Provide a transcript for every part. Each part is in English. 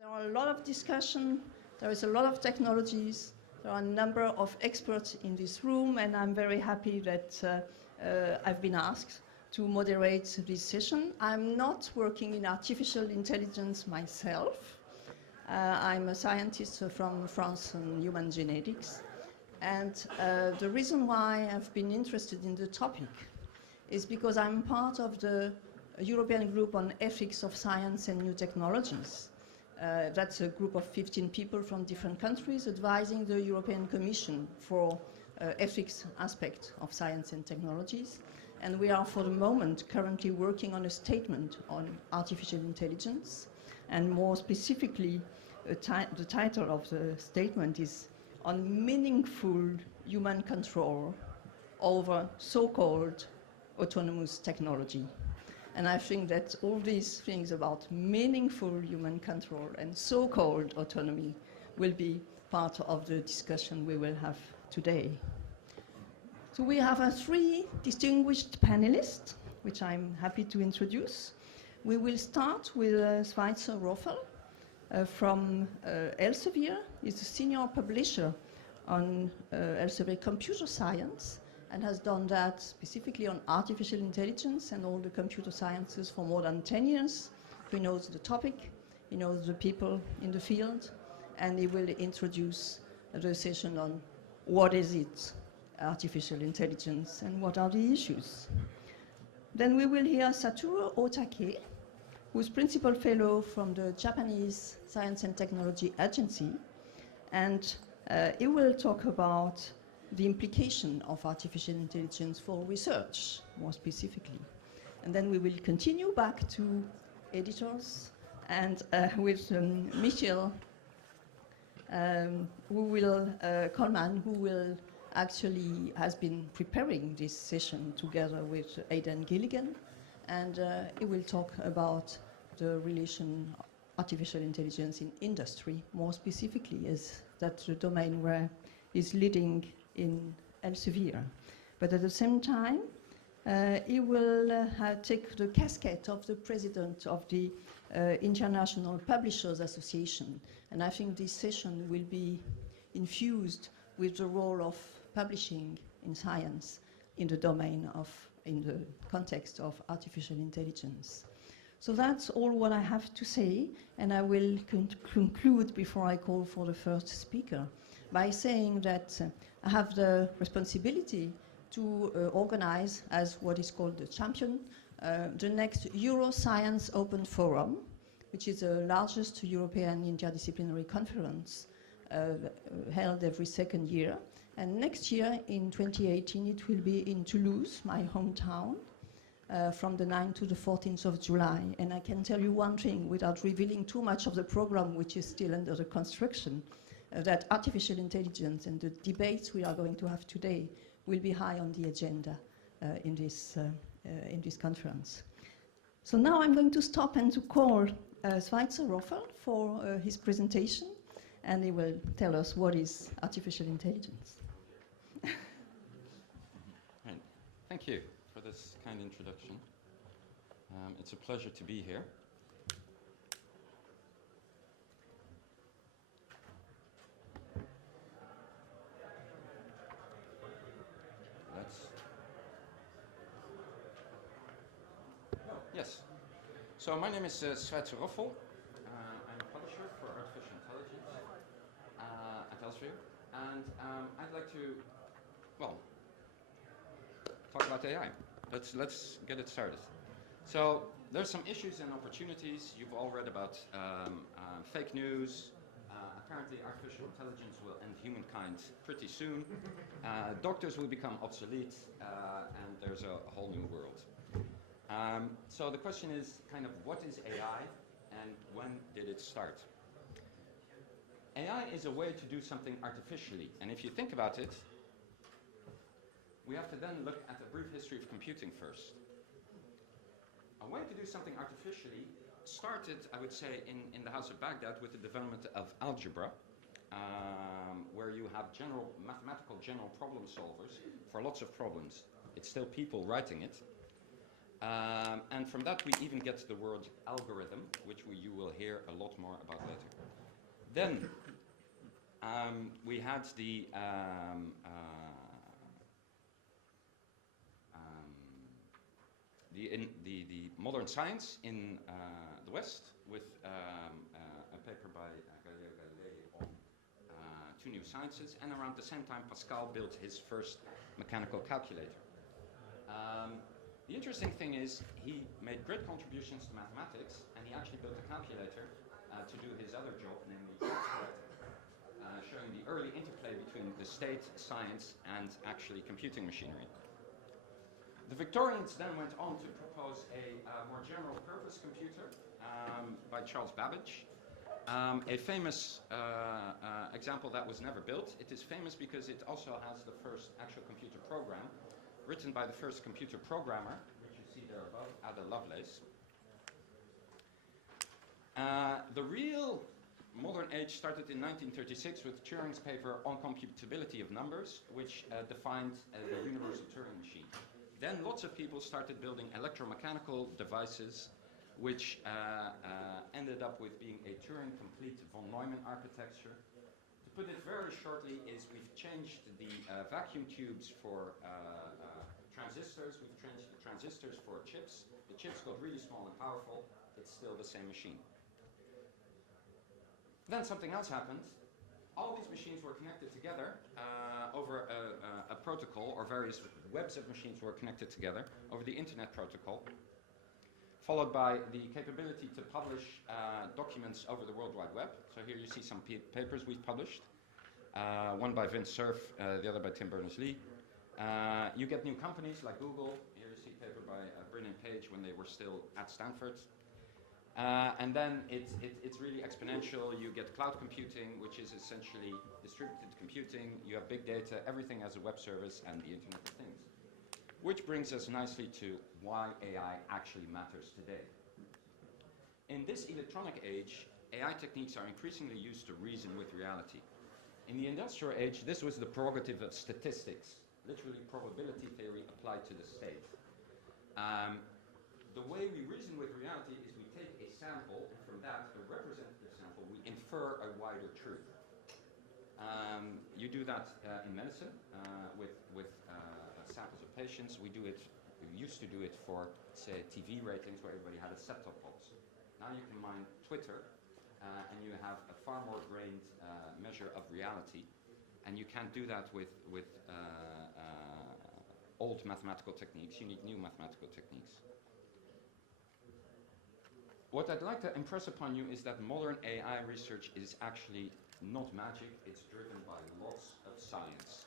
There are a lot of discussion, there is a lot of technologies, there are a number of experts in this room, and I'm very happy that I've been asked to moderate this session. I'm not working in artificial intelligence myself. I'm a scientist from France on human genetics. And the reason why I've been interested in the topic is because I'm part of the European Group on Ethics of Science and New Technologies. That's a group of 15 people from different countries advising the European Commission for ethics aspect of science and technologies. And we are, for the moment, currently working on a statement on artificial intelligence. And more specifically, the title of the statement is on meaningful human control over so-called autonomous technology. And I think that all these things about meaningful human control and so-called autonomy will be part of the discussion we will have today. So we have three distinguished panelists, which I'm happy to introduce. We will start with Schweizer Roffel from Elsevier. He's a senior publisher on Elsevier computer science, and has done that specifically on artificial intelligence and all the computer sciences for more than 10 years. He knows the topic, he knows the people in the field, and he will introduce the session on what is it, artificial intelligence, and what are the issues. Then we will hear Satoru Otake, who's principal fellow from the Japanese Science and Technology Agency, and he will talk about the implication of artificial intelligence for research, more specifically. And then we will continue back to editors, and with Michel Coleman, who will actually has been preparing this session together with Aidan Gilligan, and he will talk about the relation artificial intelligence in industry, more specifically, as that's the domain where he's leading in Elsevier. But at the same time, he will take the casquette of the president of the International Publishers Association. And I think this session will be infused with the role of publishing in science in the domain of, in the context of artificial intelligence. So that's all what I have to say, and I will conclude before I call for the first speaker by saying that I have the responsibility to organize, as what is called the champion, the next Euroscience Open Forum, which is the largest European interdisciplinary conference held every second year. And next year, in 2018, it will be in Toulouse, my hometown, from the 9th to the 14th of July. And I can tell you one thing, without revealing too much of the program, which is still under the construction, that artificial intelligence and the debates we are going to have today will be high on the agenda in this conference. So now I'm going to stop and to call Schweizer Roffel for his presentation, and he will tell us what is artificial intelligence. Right. Thank you for this kind introduction. It's a pleasure to be here. Yes. So my name is Schweizer Roffel. I'm a publisher for artificial intelligence at Elsevier, and I'd like to, well, talk about AI. Let's get it started. So there's some issues and opportunities. You've all read about fake news. Apparently, artificial intelligence will end humankind pretty soon. Doctors will become obsolete, and there's a whole new world. So the question is kind of what is AI and when did it start? AI is a way to do something artificially, and if you think about it, we have to then look at the brief history of computing first. A way to do something artificially started, I would say, in the House of Baghdad with the development of algebra, where you have mathematical general problem solvers for lots of problems. It's still people writing it. And from that we even get the word algorithm, which you will hear a lot more about later. Then we had the modern science in the West with a paper by Galileo Galilei on two new sciences, and around the same time Pascal built his first mechanical calculator. The interesting thing is he made great contributions to mathematics, and he actually built a calculator to do his other job, namely calculating, showing the early interplay between the state, science, and actually computing machinery. The Victorians then went on to propose a more general purpose computer by Charles Babbage. A famous example that was never built. It is famous because it also has the first actual computer program, written by the first computer programmer, which you see there above, Ada Lovelace. The real modern age started in 1936 with Turing's paper on computability of numbers, which defined the universal Turing machine. Then lots of people started building electromechanical devices, which ended up with being a Turing-complete von Neumann architecture. To put it very shortly, is we've changed the vacuum tubes for transistors, we've changed the transistors for chips. The chips got really small and powerful, it's still the same machine. Then something else happened. All these machines were connected together over a protocol, or various webs of machines were connected together over the Internet Protocol, followed by the capability to publish documents over the World Wide Web. So here you see some papers we've published, one by Vint Cerf, the other by Tim Berners-Lee. You get new companies like Google. Here you see a paper by Brin and Page when they were still at Stanford. And then it's really exponential. You get cloud computing, which is essentially distributed computing. You have big data, everything as a web service, and the Internet of Things. Which brings us nicely to why AI actually matters today. In this electronic age, AI techniques are increasingly used to reason with reality. In the industrial age, this was the prerogative of statistics, literally probability theory applied to the state. The way we reason with reality is we take a sample, and from that, a representative sample, we infer a wider truth. You do that in medicine with samples of patients. We used to do it for, say, TV ratings where everybody had a set-top box. Now you can mine Twitter, and you have a far more grained measure of reality, and you can't do that with old mathematical techniques. You need new mathematical techniques. What I'd like to impress upon you is that modern AI research is actually not magic, it's driven by lots of science.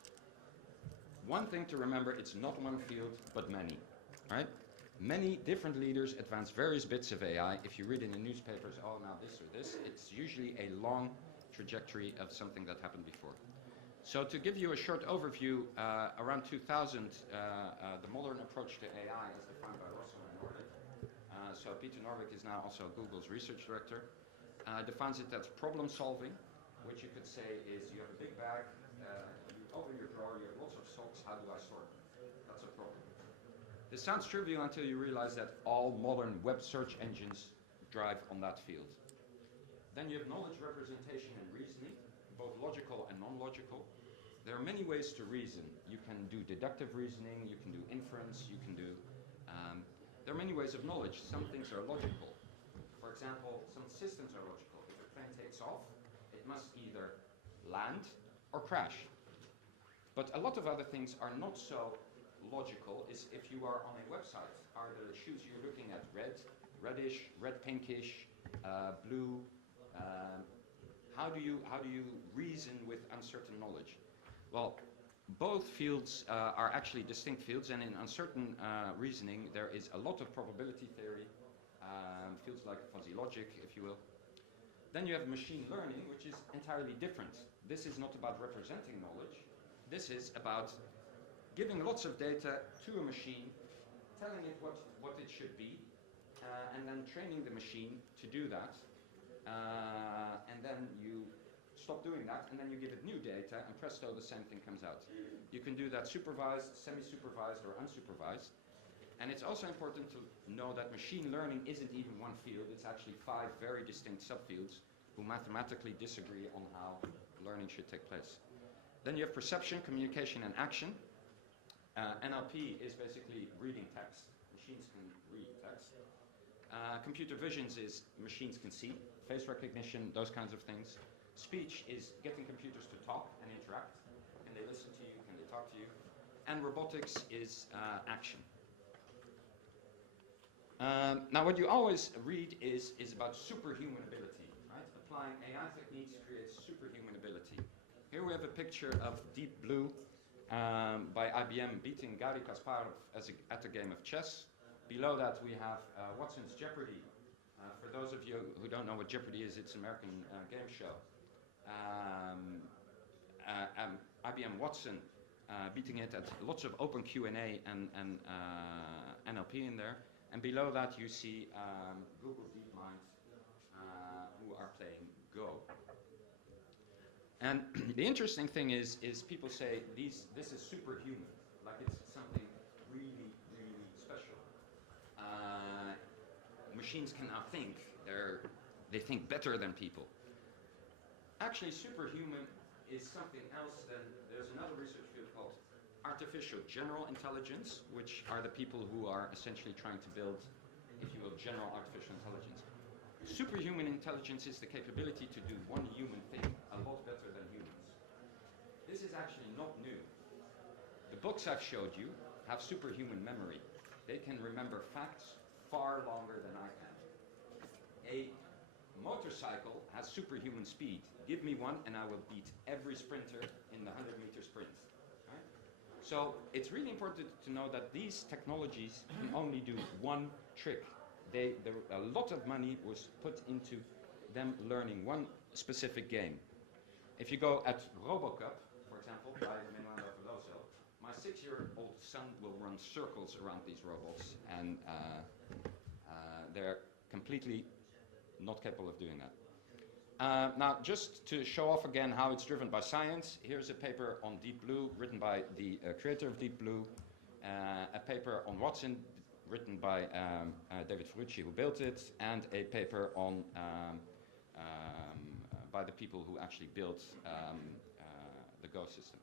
One thing to remember, it's not one field, but many, right? Many different leaders advance various bits of AI. If you read in the newspapers, oh, now this or this, it's usually a long trajectory of something that happened before. So to give you a short overview, around 2000, the modern approach to AI as defined by Russell and Nordic. So Peter Norvig is now also Google's research director. Defines it as problem solving, which you could say is you have a big bag, you open your drawer, you have lots of socks, how do I sort them? That's a problem. This sounds trivial until you realize that all modern web search engines drive on that field. Then you have knowledge representation and reasoning, both logical and non-logical. There are many ways to reason. You can do deductive reasoning, you can do inference, you can do... there are many ways of knowledge. Some things are logical. For example, some systems are logical. If a plane takes off, it must either land or crash. But a lot of other things are not so logical. Is if you are on a website, are the shoes you're looking at red, reddish, red pinkish, blue? How do you reason with uncertain knowledge? Well, both fields are actually distinct fields, and in uncertain reasoning there is a lot of probability theory, fields like fuzzy logic, if you will. Then you have machine learning, which is entirely different. This is not about representing knowledge. This is about giving lots of data to a machine, telling it what it should be, and then training the machine to do that. And then you stop doing that, and then you give it new data, and presto, the same thing comes out. You can do that supervised, semi-supervised, or unsupervised. And it's also important to know that machine learning isn't even one field, it's actually 5 very distinct subfields who mathematically disagree on how learning should take place. Then you have perception, communication, and action. NLP is basically reading text. Machines can read text. Computer visions is machines can see, face recognition, those kinds of things. Speech is getting computers to talk and interact. Can they listen to you? Can they talk to you? And robotics is action. Now what you always read is about superhuman ability, right? Applying AI techniques creates superhuman ability. Here we have a picture of Deep Blue by IBM beating Garry Kasparov at a game of chess. Below that we have Watson's Jeopardy. For those of you who don't know what Jeopardy is, it's an American game show. IBM Watson beating it at lots of open Q&A and NLP in there. And below that you see Google DeepMind who are playing Go. And the interesting thing is people say this is superhuman, like it's something really, really special. Machines can now think, they think better than people. Actually, superhuman is something else than, there's another research field called artificial general intelligence, which are the people who are essentially trying to build, if you will, general artificial intelligence. Superhuman intelligence is the capability to do one human thing a lot better than humans. This is actually not new. The books I've showed you have superhuman memory. They can remember facts far longer than I can. A motorcycle has superhuman speed. Give me one and I will beat every sprinter in the 100-meter sprint. Right? So it's really important to know that these technologies can only do one trick. A lot of money was put into them learning one specific game. If you go at RoboCup, for example, by Milano Veloso, my 6-year-old son will run circles around these robots, and they're completely not capable of doing that. Now, just to show off again how it's driven by science, here's a paper on Deep Blue written by the creator of Deep Blue, a paper on Watson written by David Ferrucci, who built it, and a paper on by the people who actually built the Go system.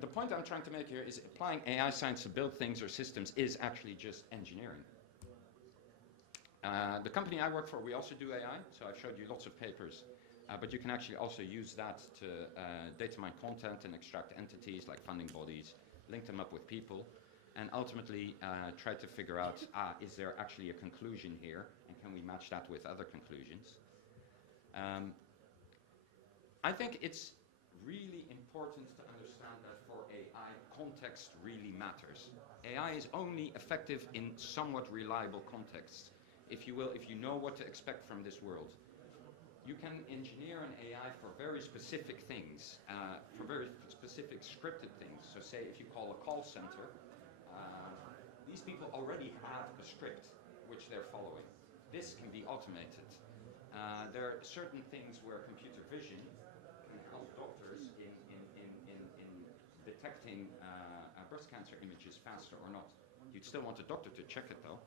The point I'm trying to make here is applying AI science to build things or systems is actually just engineering. The company I work for, we also do AI, so I've showed you lots of papers, but you can actually also use that to data mine content and extract entities like funding bodies, link them up with people, and ultimately try to figure out, is there actually a conclusion here, and can we match that with other conclusions? I think it's really important to understand that for AI, context really matters. AI is only effective in somewhat reliable contexts. If you will, if you know what to expect from this world. You can engineer an AI for very specific things, for very specific scripted things. So say if you call a call center, these people already have a script which they're following. This can be automated. There are certain things where computer vision can help doctors in detecting breast cancer images faster or not. You'd still want a doctor to check it though.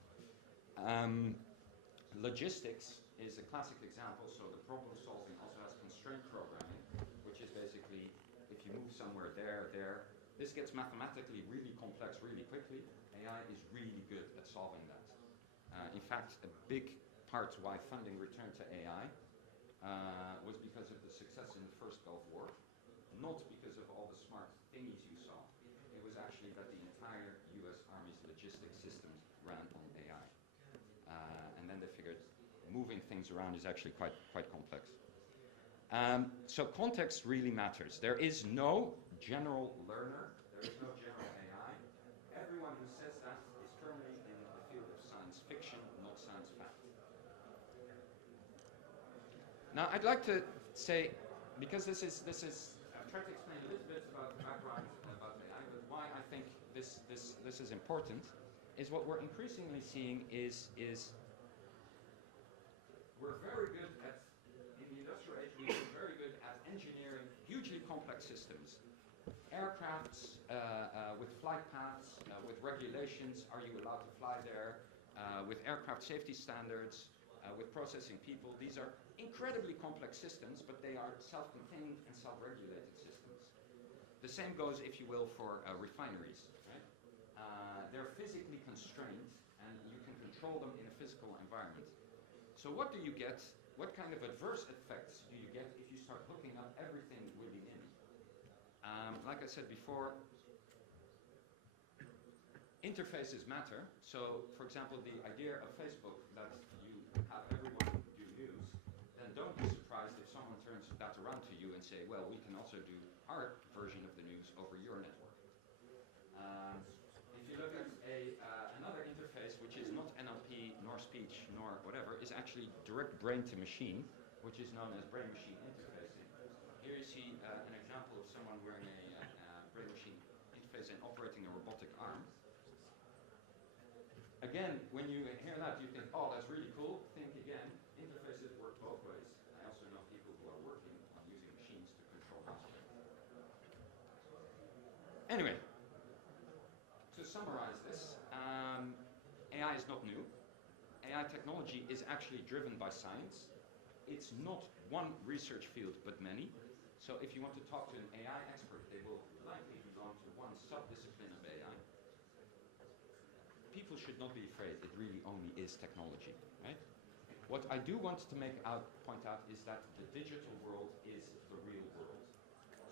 Logistics is a classic example, so the problem solving also has constraint programming, which is basically if you move somewhere there. This gets mathematically really complex really quickly. AI is really good at solving that. In fact, a big part why funding returned to AI was because of the success in the first Gulf War, not because of all the smart thingies you saw. It was actually that the entire US Army's logistics systems ran on AI. And then they figured moving things around is actually quite complex. So context really matters. There is no general learner, there is no general AI. Everyone who says that is firmly in the field of science fiction, not science fact. Now I'd like to say, because this is I've tried to explain a little bit about the background about AI, but why I think this is important is what we're increasingly seeing is we're very good at, in the industrial age, we're very good at engineering hugely complex systems. aircrafts, with flight paths, with regulations, are you allowed to fly there, with aircraft safety standards, with processing people. These are incredibly complex systems, but they are self-contained and self-regulated systems. The same goes, if you will, for refineries. Right? They're physically constrained, and you can control them in a physical environment. So what do you get? What kind of adverse effects do you get if you start hooking up everything willy-nilly? Like I said before, interfaces matter. So, for example, the idea of Facebook that you have everyone do news, then don't be surprised if someone turns that around to you and say, well, we can also do our version of the news over your network. If you look at another interface, which is not NLP, nor speech, nor whatever, is actually direct brain-to-machine, which is known as brain-machine interfacing. Here you see an example of someone wearing a brain-machine interface and operating a robotic arm. Again, when you hear that, you think, oh, that's really cool. Think again, interfaces work both ways. I also know people who are working on using machines to control hospitals. Anyway, to summarize this, AI is not new. AI technology is actually driven by science. It's not one research field, but many. So if you want to talk to an AI expert, they will likely belong to one sub-discipline of AI. People should not be afraid. It really only is technology, right? What I do want to point out is that the digital world is the real world.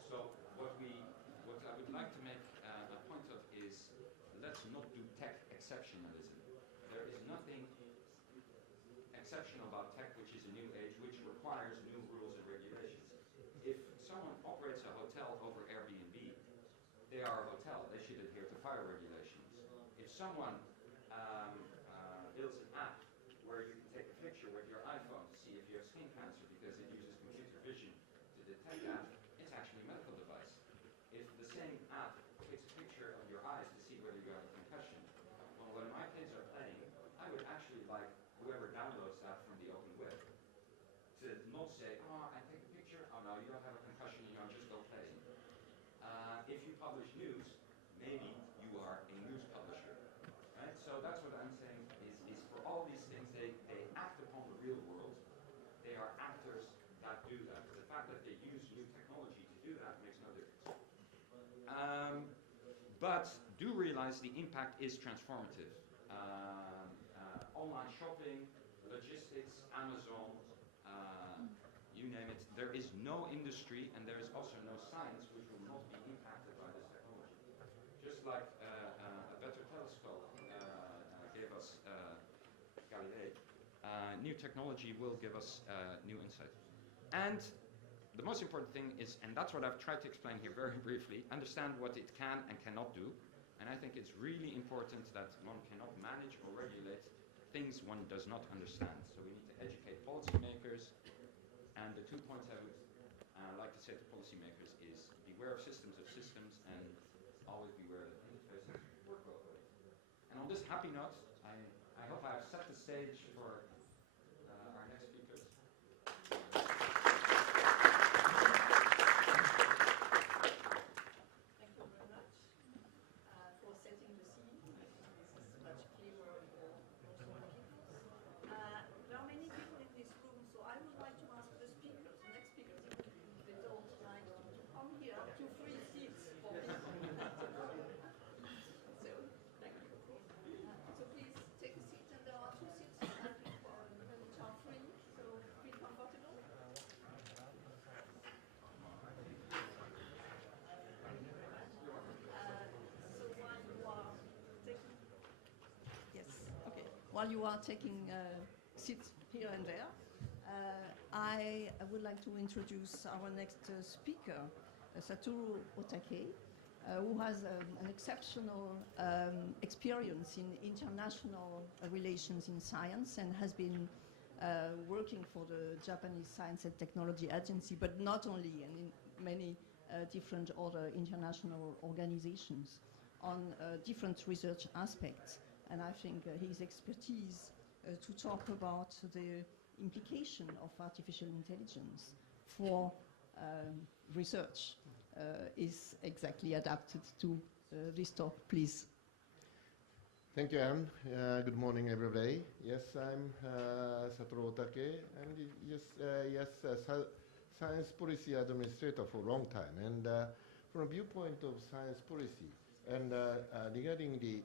So what I would like to make a point of is, let's not do tech exceptionalism. There is nothing exceptional about tech, which is a new age, which requires new rules and regulations. If someone operates a hotel over Airbnb, they are a hotel. They should adhere to fire regulations. If someone builds an app where you can take a picture with your iPhone to see if you have skin cancer because it uses computer vision to detect that, it's actually a medical device. If the same app takes a picture of your eyes to see whether you have a concussion, well, when my kids are playing, I would actually like whoever downloads that from the open web to not say, oh, I take a picture, oh no, you don't have a concussion, you know, just go play. If you publish news, maybe you are a news publisher. Right? So that's what I'm saying is for all these things, they act upon the real world. They are actors that do that. The fact that they use new technology to do that makes no difference. But do realize the impact is transformative. Online shopping, logistics, Amazon, you name it. There is no industry and there is also no science which will not be impacted by this technology. Just like a better telescope gave us Galilei, new technology will give us new insight. And the most important thing is, and that's what I've tried to explain here very briefly, understand what it can and cannot do. And I think it's really important that one cannot manage or regulate things one does not understand. So we need to educate policymakers. And the 2 points I would like to say to policymakers is beware of systems and always beware that interfaces work both ways. And on this happy note, I hope I have set the stage for our next speakers. Thank you very much for setting the scene. This is much clearer for most of the people. There are many people in this room, so I would like to ask the speakers, the next speakers, if they don't like to come here to free seats for people. So, thank you. So please take a seat, and there are 2 seats, I think, which are free, so feel comfortable. While you are taking seats here and there, I would like to introduce our next speaker, Satoru Otake, who has an exceptional experience in international relations in science and has been working for the Japanese Science and Technology Agency, but not only, and in many different other international organizations on different research aspects. And I think his expertise to talk about the implication of artificial intelligence for research is exactly adapted to this talk, please. Thank you, Anne. Good morning, everybody. Yes, I'm Satoru Otake. I'm the science policy administrator for a long time. And from a viewpoint of science policy, and regarding the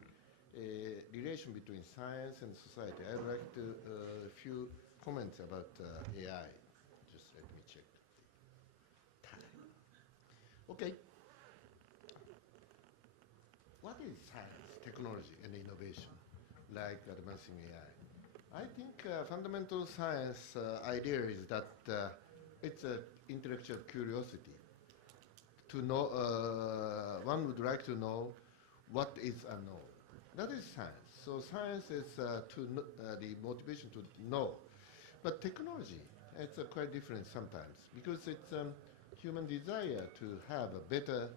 relation between science and society, I would like to a few comments about AI. Just let me check the time. Okay. What is science, technology, and innovation, like advancing AI? I think fundamental science idea is that it's an intellectual curiosity. To know, one would like to know what is unknown. That is science. So science is the motivation to know. But technology, it's quite different sometimes because it's human desire to have a better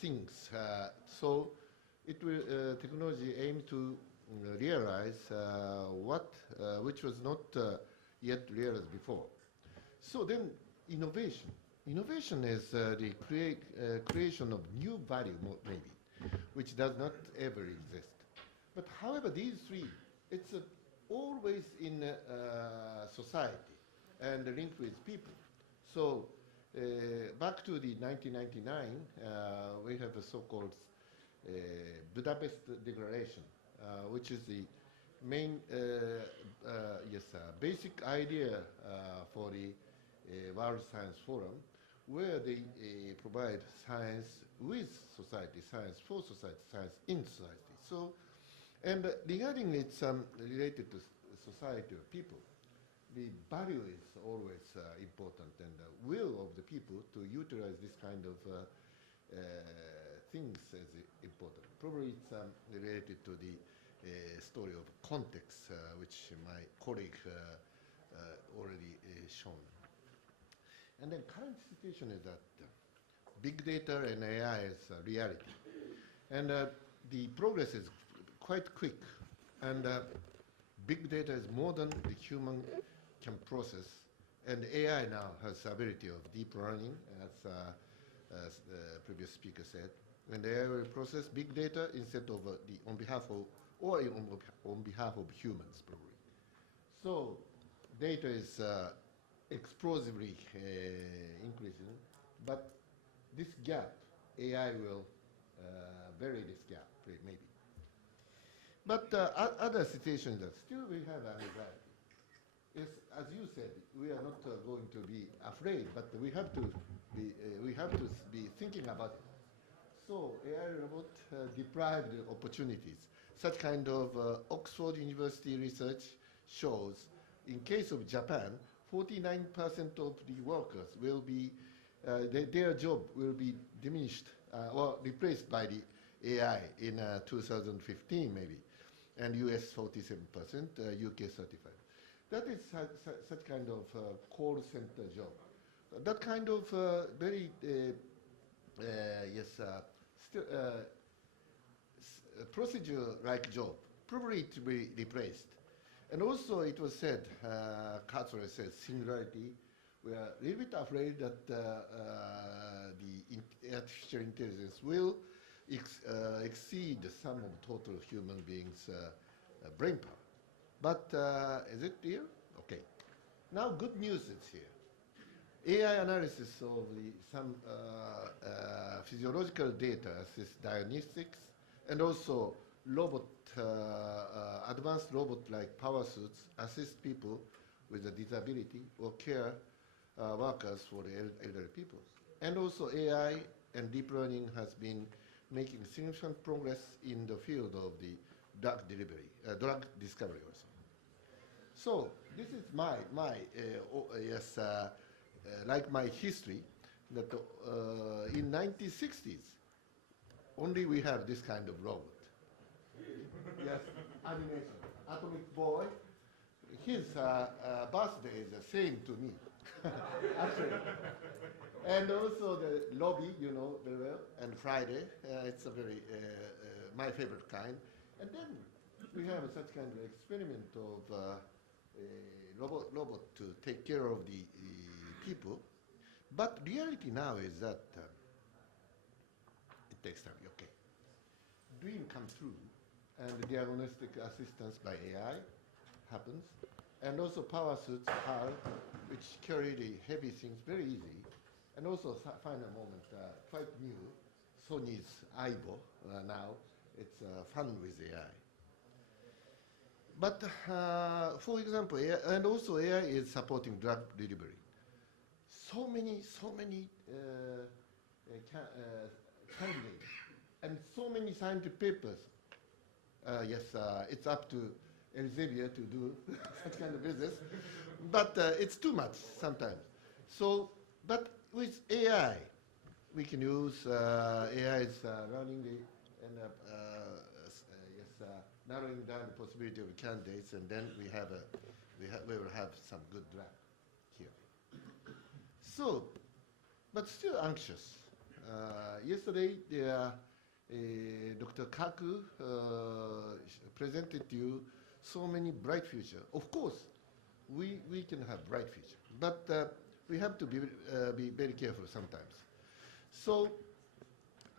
things. So it will technology aim to realize what which was not yet realized before. So then innovation. Innovation is the creation of new value, maybe, which does not ever exist. But however, these three, it's always in society and linked with people. So back to the 1999, we have a so-called Budapest Declaration, which is the main, basic idea for the World Science Forum, where they provide science with society, science for society, science in society. So, and regarding it's related to society or people, the value is always important, and the will of the people to utilize this kind of things is important. Probably it's related to the story of context, which my colleague already shown. And then current situation is that big data and AI is reality. And the progress is quite quick. And big data is more than the human can process. And AI now has the ability of deep learning, as the previous speaker said. And AI will process big data instead of on behalf of, or on behalf of humans, probably. So data is explosively increasing, but this gap, AI will bury this gap, maybe. But other situations that still we have anxiety. Yes, as you said, we are not going to be afraid, but we have to be thinking about it. So AI robot deprived opportunities. Such kind of Oxford University research shows, in case of Japan, 49% of the workers will be, their job will be diminished or replaced by the AI in 2015 maybe, and US 47%, UK 35%. That is such kind of call center job. That kind of very, procedure-like job, probably to be replaced. And also it was said, Katsura says, singularity, we are a little bit afraid that the artificial intelligence will exceed the sum of total human beings' brain power. But is it clear? Okay. Now good news is here. AI analysis of some physiological data assists diagnostics, and also advanced robot-like power suits assist people with a disability or care workers for the elderly people. And also AI and deep learning has been making significant progress in the field of the drug discovery also. So this is like my history, that in 1960s, only we have this kind of robot. Yes, animation. Atomic Boy, his birthday is the same to me, actually. And also the lobby, you know very well, and Friday, it's a very, my favorite kind. And then we have such kind of experiment of robot to take care of the people. But reality now is that it takes time. Okay, dream comes true, and diagnostic assistance by AI happens, and also power suits HAL, which carry the heavy things very easy, and also final moment, quite new, Sony's Aibo now, it's fun with AI. But for example, AI, and also AI is supporting drug delivery. So many candidates, and so many scientific papers. Yes, it's up to Elsevier to do such kind of business, but it's too much sometimes. So, but with AI, we can use AI is running the and narrowing down the possibility of candidates, and then we will have some good drug here. So, but still anxious. Yesterday, Dr. Kaku presented to you so many bright future. Of course, we can have bright future, but we have to be very careful sometimes. So,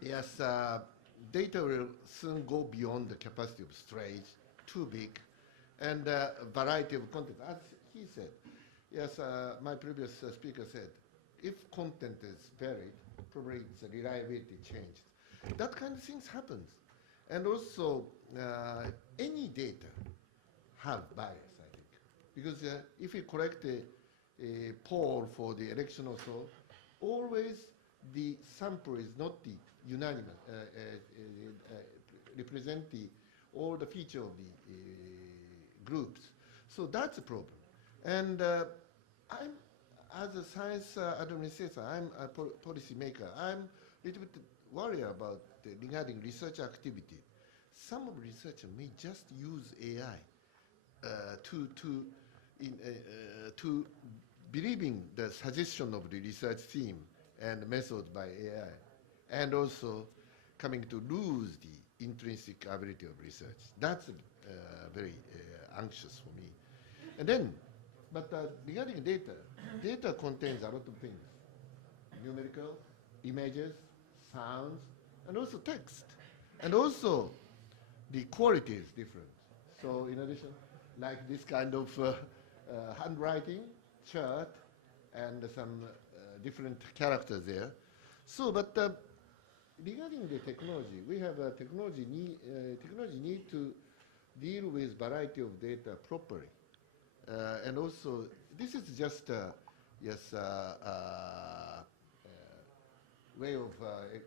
yes, data will soon go beyond the capacity of storage, too big, and variety of content. As he said, yes, my previous speaker said, if content is varied, probably its reliability changed. That kind of things happens. And also, any data have bias, I think. Because if you collect a poll for the election or so, always the sample is not the unanimous, represent all the feature of the groups. So that's a problem. And I'm, as a science administrator, I'm a policy maker, I'm a little bit worried about regarding research activity. Some of researchers may just use AI to believing the suggestion of the research theme and method by AI, and also coming to lose the intrinsic ability of research. That's very anxious for me. And then, but regarding data, data contains a lot of things. Numerical, images, sounds, and also text. And also, the quality is different. So in addition, like this kind of handwriting, chart, and some different characters there. So, but regarding the technology, we have technology need to deal with variety of data properly. And also, this is just yes, way of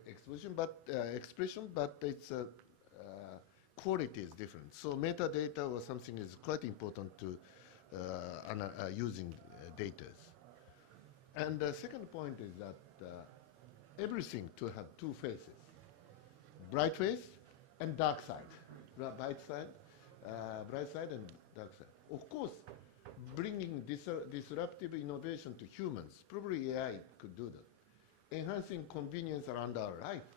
expression, but its quality is different. So metadata or something is quite important to using data. And the second point is that everything to have two faces, bright face and dark side, bright side and dark side. Of course, bringing disruptive innovation to humans, probably AI could do that. Enhancing convenience around our life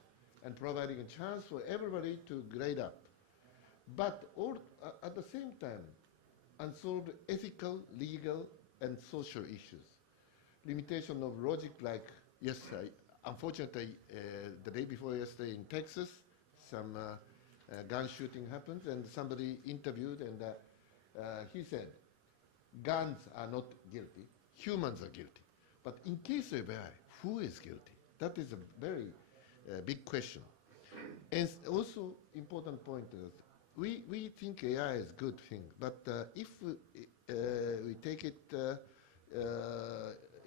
and providing a chance for everybody to grade up. But at the same time, unsolved ethical, legal, and social issues. Limitation of logic like, yes, unfortunately, the day before yesterday in Texas, some gun shooting happened, and somebody interviewed, and he said, guns are not guilty, humans are guilty. But in case of AI, who is guilty? That is a very big question. And also, important point is, we think AI is a good thing, but if we take it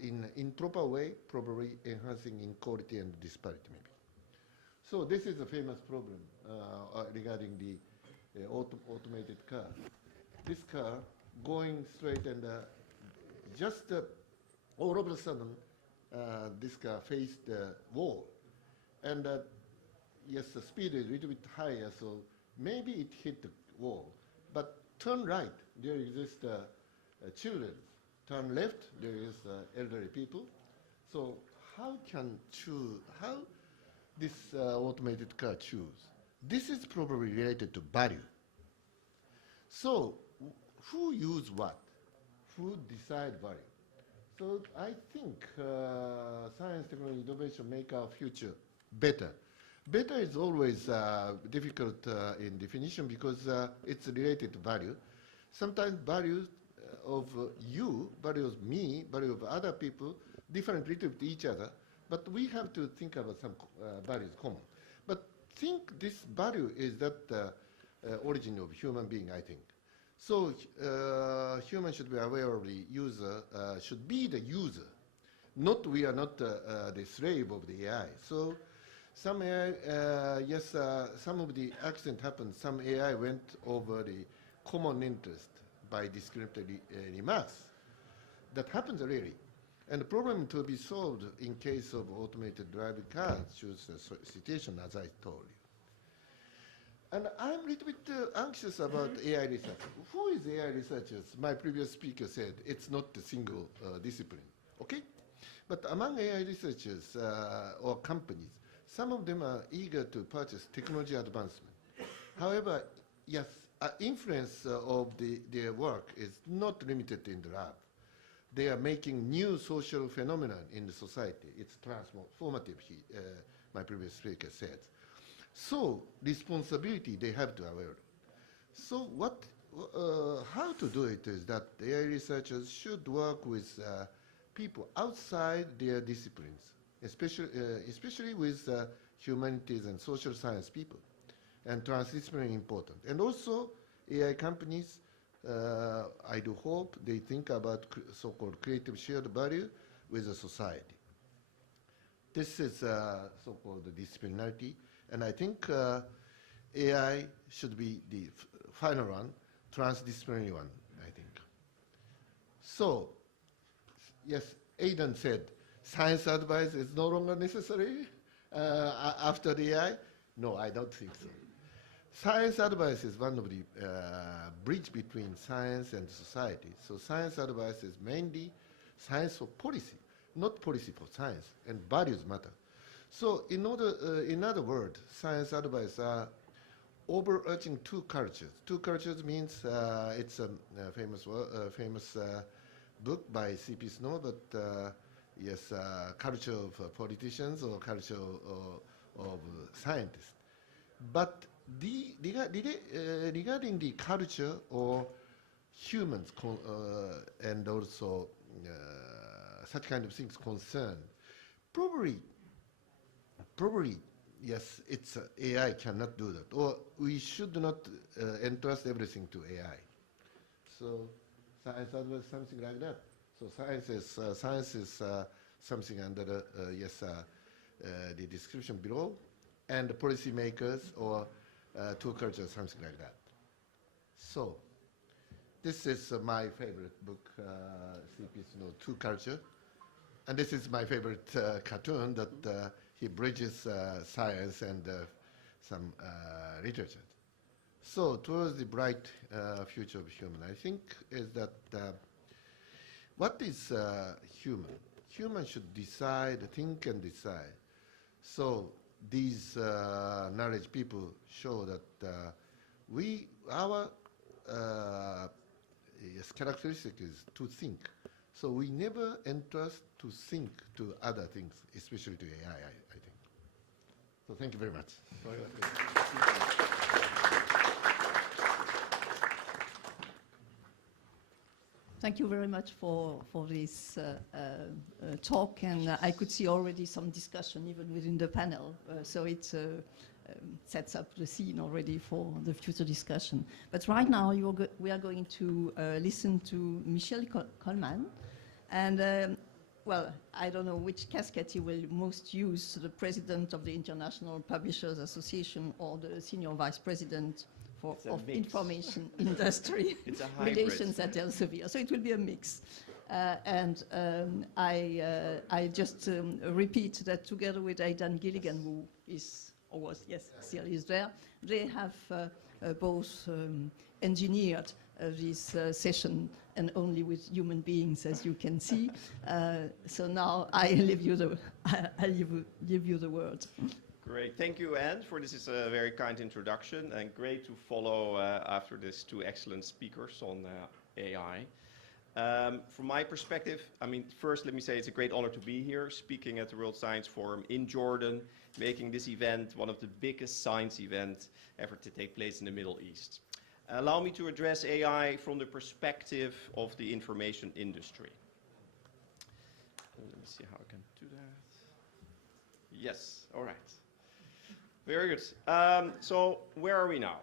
in proper way, probably enhancing inequality and disparity maybe. So this is a famous problem regarding the automated car. This car going straight and just all of a sudden this car faced the wall. And yes, the speed is a little bit higher, so maybe it hit the wall. But turn right, there exist children. Turn left, there is elderly people. So how this automated car choose? This is probably related to value. So who use what? Who decide value? So I think science, technology, innovation make our future better. Better is always difficult in definition because it's related to value. Sometimes values of you, value of me, value of other people, different relative to each other, but we have to think about some values common. But think this value is that origin of human being, I think. So human should be aware of the user, should be the user. Not we are not the slave of the AI. So some AI, yes, some of the accident happened. Some AI went over the common interest by discriminatory remarks. That happens really. And the problem to be solved in case of automated driving cars shows the situation as I told you. And I'm a little bit anxious about AI research. Who is AI researchers? My previous speaker said it's not a single discipline, okay? But among AI researchers or companies, some of them are eager to purchase technology advancement. However, yes, influence of their work is not limited in the lab. They are making new social phenomena in the society. It's transformative, my previous speaker said. So responsibility they have to aware. So how to do it is that AI researchers should work with people outside their disciplines, especially with humanities and social science people. And transdisciplinary important. And also AI companies, I do hope they think about so-called creative shared value with the society. This is so-called disciplinarity. And I think AI should be the final one, transdisciplinary one, I think. So, yes, Aidan said, science advice is no longer necessary after the AI. No, I don't think so. Science advice is one of the bridge between science and society. So science advice is mainly science for policy, not policy for science, and values matter. So in other words, science advice are overarching two cultures. Two cultures means it's a famous book by C.P. Snow, but yes, culture of politicians or culture of scientists. But regarding the culture or humans and also such kind of things concern, probably yes, it's AI cannot do that, or we should not entrust everything to AI. So science advice something like that. So science is something under the description below, and the policymakers or two cultures, something like that. So this is my favorite book, C.P. Snow, Two Culture. And this is my favorite cartoon that he bridges science and some literature. So towards the bright future of human, I think is that what is human? Human should decide, think and decide. So these knowledge people show that our characteristic is to think. So we never entrust to think to other things, especially to AI, I think. So thank you very much. Thank you very much for this talk, and I could see already some discussion even within the panel, so it sets up the scene already for the future discussion. But right now we are going to listen to Michel Coleman, and well, I don't know which casket you will most use, the president of the International Publishers Association or the senior vice president of information industry relations at Elsevier. So it will be a mix. And I just repeat that together with Aidan Gilligan, who is, or was, yes, still is there, they have both engineered this session, and only with human beings, as you can see. So now I leave you the word. Great, thank you, Anne, for this is a very kind introduction, and great to follow after these two excellent speakers on AI. From my perspective, I mean, first let me say it's a great honor to be here, speaking at the World Science Forum in Jordan, making this event one of the biggest science events ever to take place in the Middle East. Allow me to address AI from the perspective of the information industry. Let me see how I can do that. Yes, all right. Very good. So where are we now?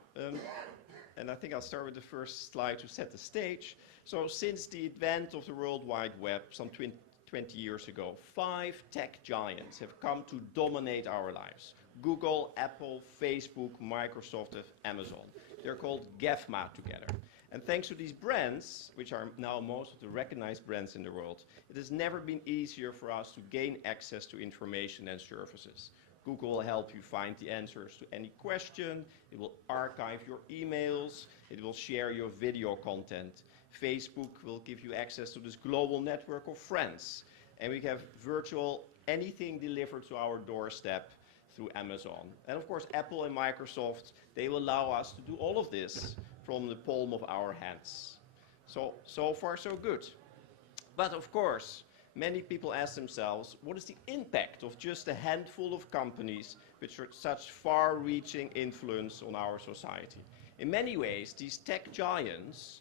And I think I'll start with the first slide to set the stage. So since the advent of the World Wide Web some 20 years ago, 5 tech giants have come to dominate our lives. Google, Apple, Facebook, Microsoft, and Amazon. They're called GAFMA together. And thanks to these brands, which are now most of the recognized brands in the world, it has never been easier for us to gain access to information and services. Google will help you find the answers to any question. It will archive your emails. It will share your video content. Facebook will give you access to this global network of friends. And we have virtual anything delivered to our doorstep through Amazon. And of course, Apple and Microsoft, they will allow us to do all of this from the palm of our hands. So far, so good. But of course, many people ask themselves, what is the impact of just a handful of companies with such far-reaching influence on our society? In many ways, these tech giants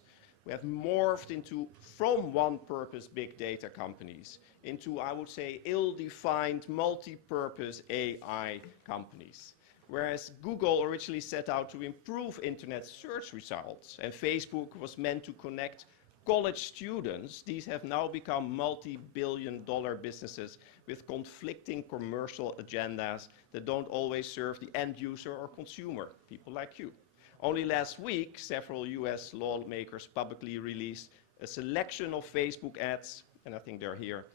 have morphed into, from one-purpose big data companies, into, I would say, ill-defined multi-purpose AI companies. Whereas Google originally set out to improve internet search results, and Facebook was meant to connect college students, these have now become multi-billion-dollar businesses with conflicting commercial agendas that don't always serve the end user or consumer, people like you. Only last week, several US lawmakers publicly released a selection of Facebook ads, and I think they're here,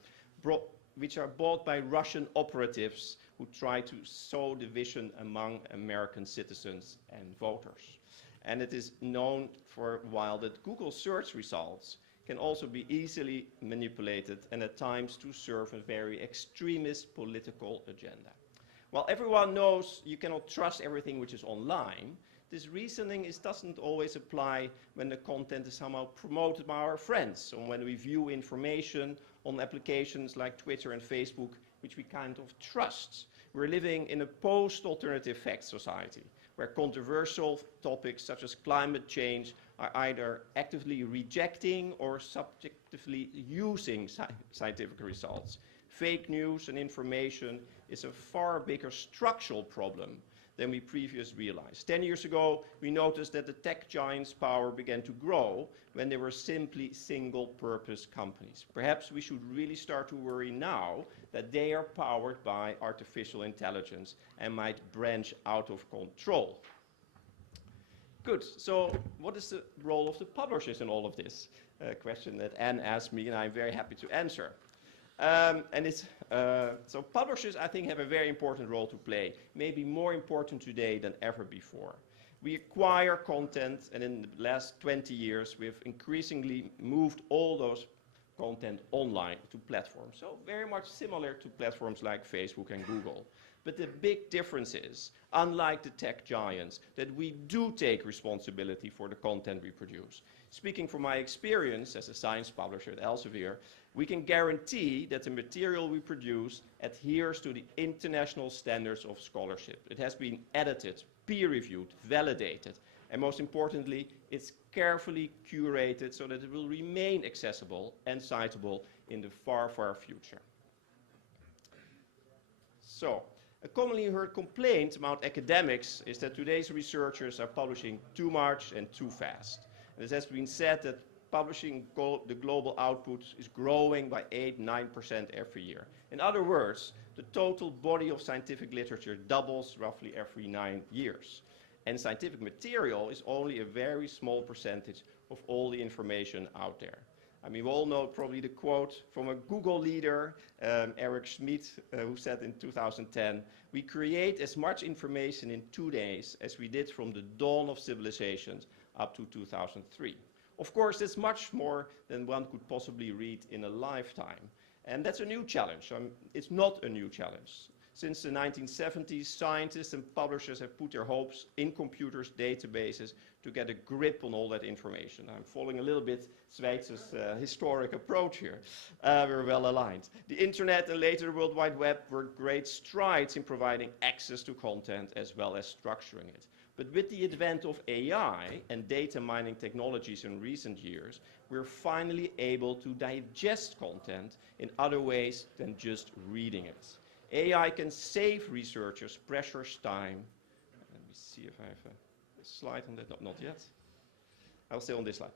which are bought by Russian operatives who try to sow division among American citizens and voters. And it is known for a while that Google search results can also be easily manipulated and at times to serve a very extremist political agenda. While everyone knows you cannot trust everything which is online, this reasoning doesn't always apply when the content is somehow promoted by our friends, or when we view information on applications like Twitter and Facebook, which we kind of trust. We're living in a post-alternative facts society, where controversial topics such as climate change are either actively rejecting or subjectively using scientific results. Fake news and information is a far bigger structural problem than we previously realized. 10 years ago, we noticed that the tech giants' power began to grow when they were simply single-purpose companies. Perhaps we should really start to worry now that they are powered by artificial intelligence and might branch out of control. Good, so what is the role of the publishers in all of this? A question that Anne asked me, and I'm very happy to answer. So publishers, I think, have a very important role to play, maybe more important today than ever before. We acquire content, and in the last 20 years, we've increasingly moved all those content online to platforms. So very much similar to platforms like Facebook and Google. But the big difference is, unlike the tech giants, that we do take responsibility for the content we produce. Speaking from my experience as a science publisher at Elsevier, we can guarantee that the material we produce adheres to the international standards of scholarship. It has been edited, peer-reviewed, validated, and most importantly, it's carefully curated so that it will remain accessible and citable in the far, far future. So, a commonly heard complaint about academics is that today's researchers are publishing too much and too fast. And it has been said that publishing the global output is growing by 8–9% every year. In other words, the total body of scientific literature doubles roughly every 9 years. And scientific material is only a very small percentage of all the information out there. I mean, we all know probably the quote from a Google leader, Eric Schmidt, who said in 2010, "We create as much information in 2 days as we did from the dawn of civilizations up to 2003. Of course, that's much more than one could possibly read in a lifetime. And that's a new challenge. It's not a new challenge. Since the 1970s, scientists and publishers have put their hopes in computers, databases, to get a grip on all that information. I'm following a little bit Zweitzer's historic approach here. We're well aligned. The internet and later the World Wide Web were great strides in providing access to content as well as structuring it. But with the advent of AI and data mining technologies in recent years, we're finally able to digest content in other ways than just reading it. AI can save researchers precious time. Let me see if I have a slide on that. No, not yet. I'll stay on this slide.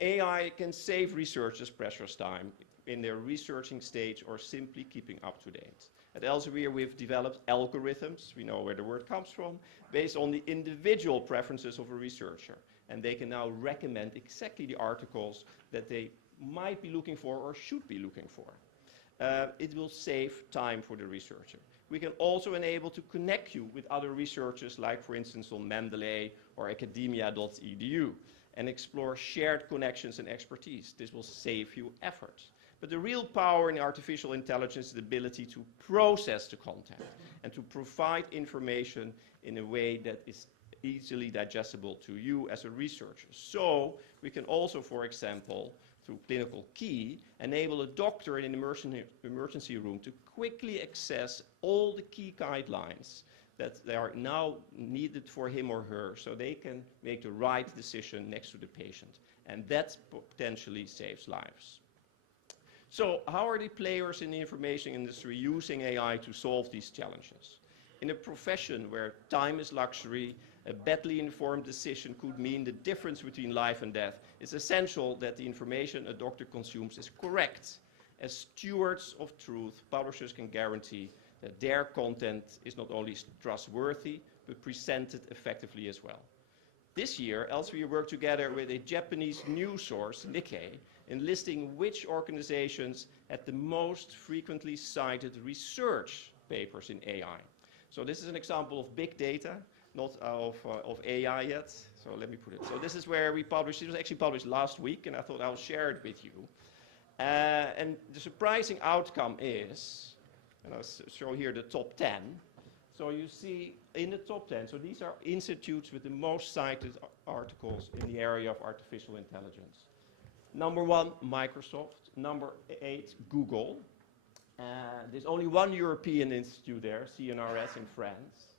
AI can save researchers precious time in their researching stage or simply keeping up to date. At Elsevier, we've developed algorithms, we know where the word comes from, based on the individual preferences of a researcher. And they can now recommend exactly the articles that they might be looking for or should be looking for. It will save time for the researcher. We can also enable to connect you with other researchers, like for instance on Mendeley or academia.edu, and explore shared connections and expertise. This will save you effort. But the real power in artificial intelligence is the ability to process the content and to provide information in a way that is easily digestible to you as a researcher. So we can also, for example, through Clinical Key, enable a doctor in an emergency room to quickly access all the key guidelines that they are now needed for him or her, so they can make the right decision next to the patient. And that potentially saves lives. So how are the players in the information industry using AI to solve these challenges? In a profession where time is luxury, a badly informed decision could mean the difference between life and death, it's essential that the information a doctor consumes is correct. As stewards of truth, publishers can guarantee that their content is not only trustworthy, but presented effectively as well. This year, Elsevier worked together with a Japanese news source, Nikkei, in listing which organizations had the most frequently cited research papers in AI. So this is an example of big data, not of AI yet. So let me put it. So this is where we published, it was actually published last week, and I thought I'll share it with you. And the surprising outcome is, and I'll show here the top 10. So you see in the top 10, so these are institutes with the most cited articles in the area of artificial intelligence. Number 1, Microsoft. Number 8, Google. There's only one European institute there, CNRS in France.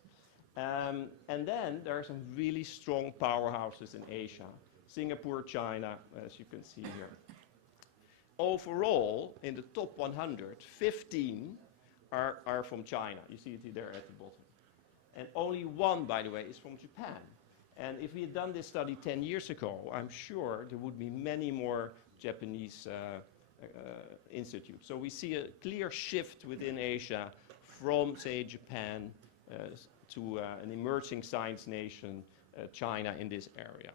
And then there are some really strong powerhouses in Asia. Singapore, China, as you can see here. Overall, in the top 100, 15 are from China. You see it there at the bottom. And only one, by the way, is from Japan. And if we had done this study 10 years ago, I'm sure there would be many more Japanese institutes. So we see a clear shift within Asia from, say, Japan to an emerging science nation, China, in this area.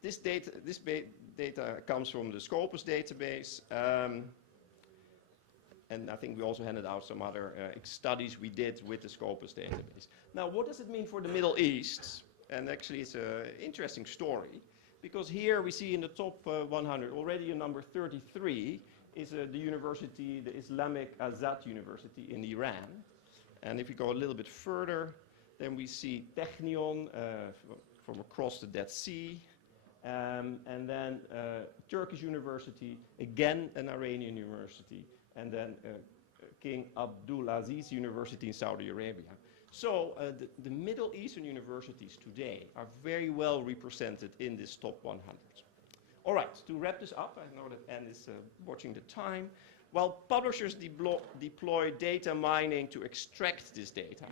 This data comes from the Scopus database. And I think we also handed out some other studies we did with the Scopus database. Now, what does it mean for the Middle East? And actually, it's an interesting story, because here we see in the top 100, already a number 33 is the university, the Islamic Azad University in Iran. And if we go a little bit further, then we see Technion from across the Dead Sea, and then Turkish university, again an Iranian university, and then King Abdulaziz University in Saudi Arabia. So the Middle Eastern universities today are very well represented in this top 100. All right, to wrap this up, I know that Anne is watching the time. While publishers deploy data mining to extract this data,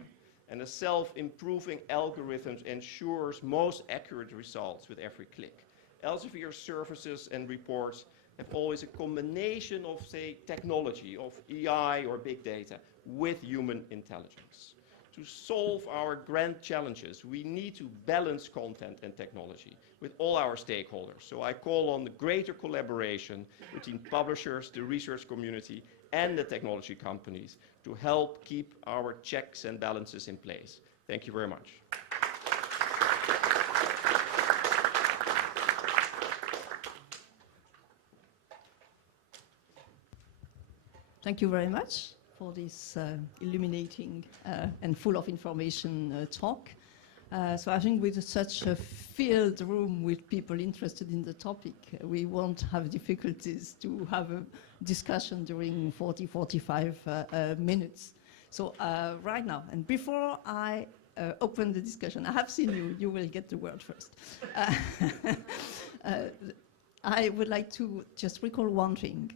and a self-improving algorithm ensures most accurate results with every click, Elsevier services and reports have always a combination of, say, technology, of EI or big data, with human intelligence. To solve our grand challenges, we need to balance content and technology with all our stakeholders. So I call on the greater collaboration between publishers, the research community, and the technology companies to help keep our checks and balances in place. Thank you very much. Thank you very much for this illuminating and full of information talk. So I think with such a filled room with people interested in the topic, we won't have difficulties to have a discussion during 45 minutes. So right now, and before I open the discussion, I have seen you, you will get the word first. I would like to just recall one thing.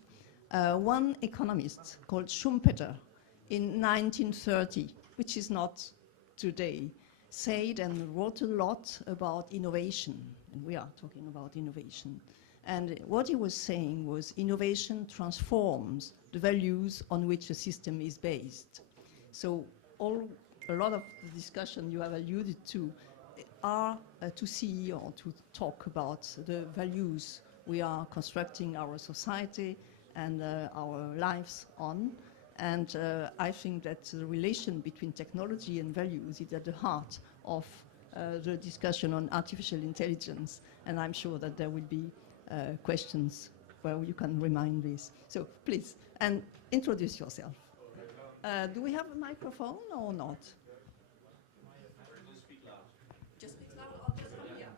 One economist called Schumpeter in 1930, which is not today, said and wrote a lot about innovation, and we are talking about innovation. And what he was saying was innovation transforms the values on which a system is based. So a lot of the discussion you have alluded to are to see or to talk about the values we are constructing our society and our lives on. And I think that the relation between technology and values is at the heart of the discussion on artificial intelligence. And I'm sure that there will be questions where you can remind this. So please, and introduce yourself. Do we have a microphone or not? Just speak loud or just from here?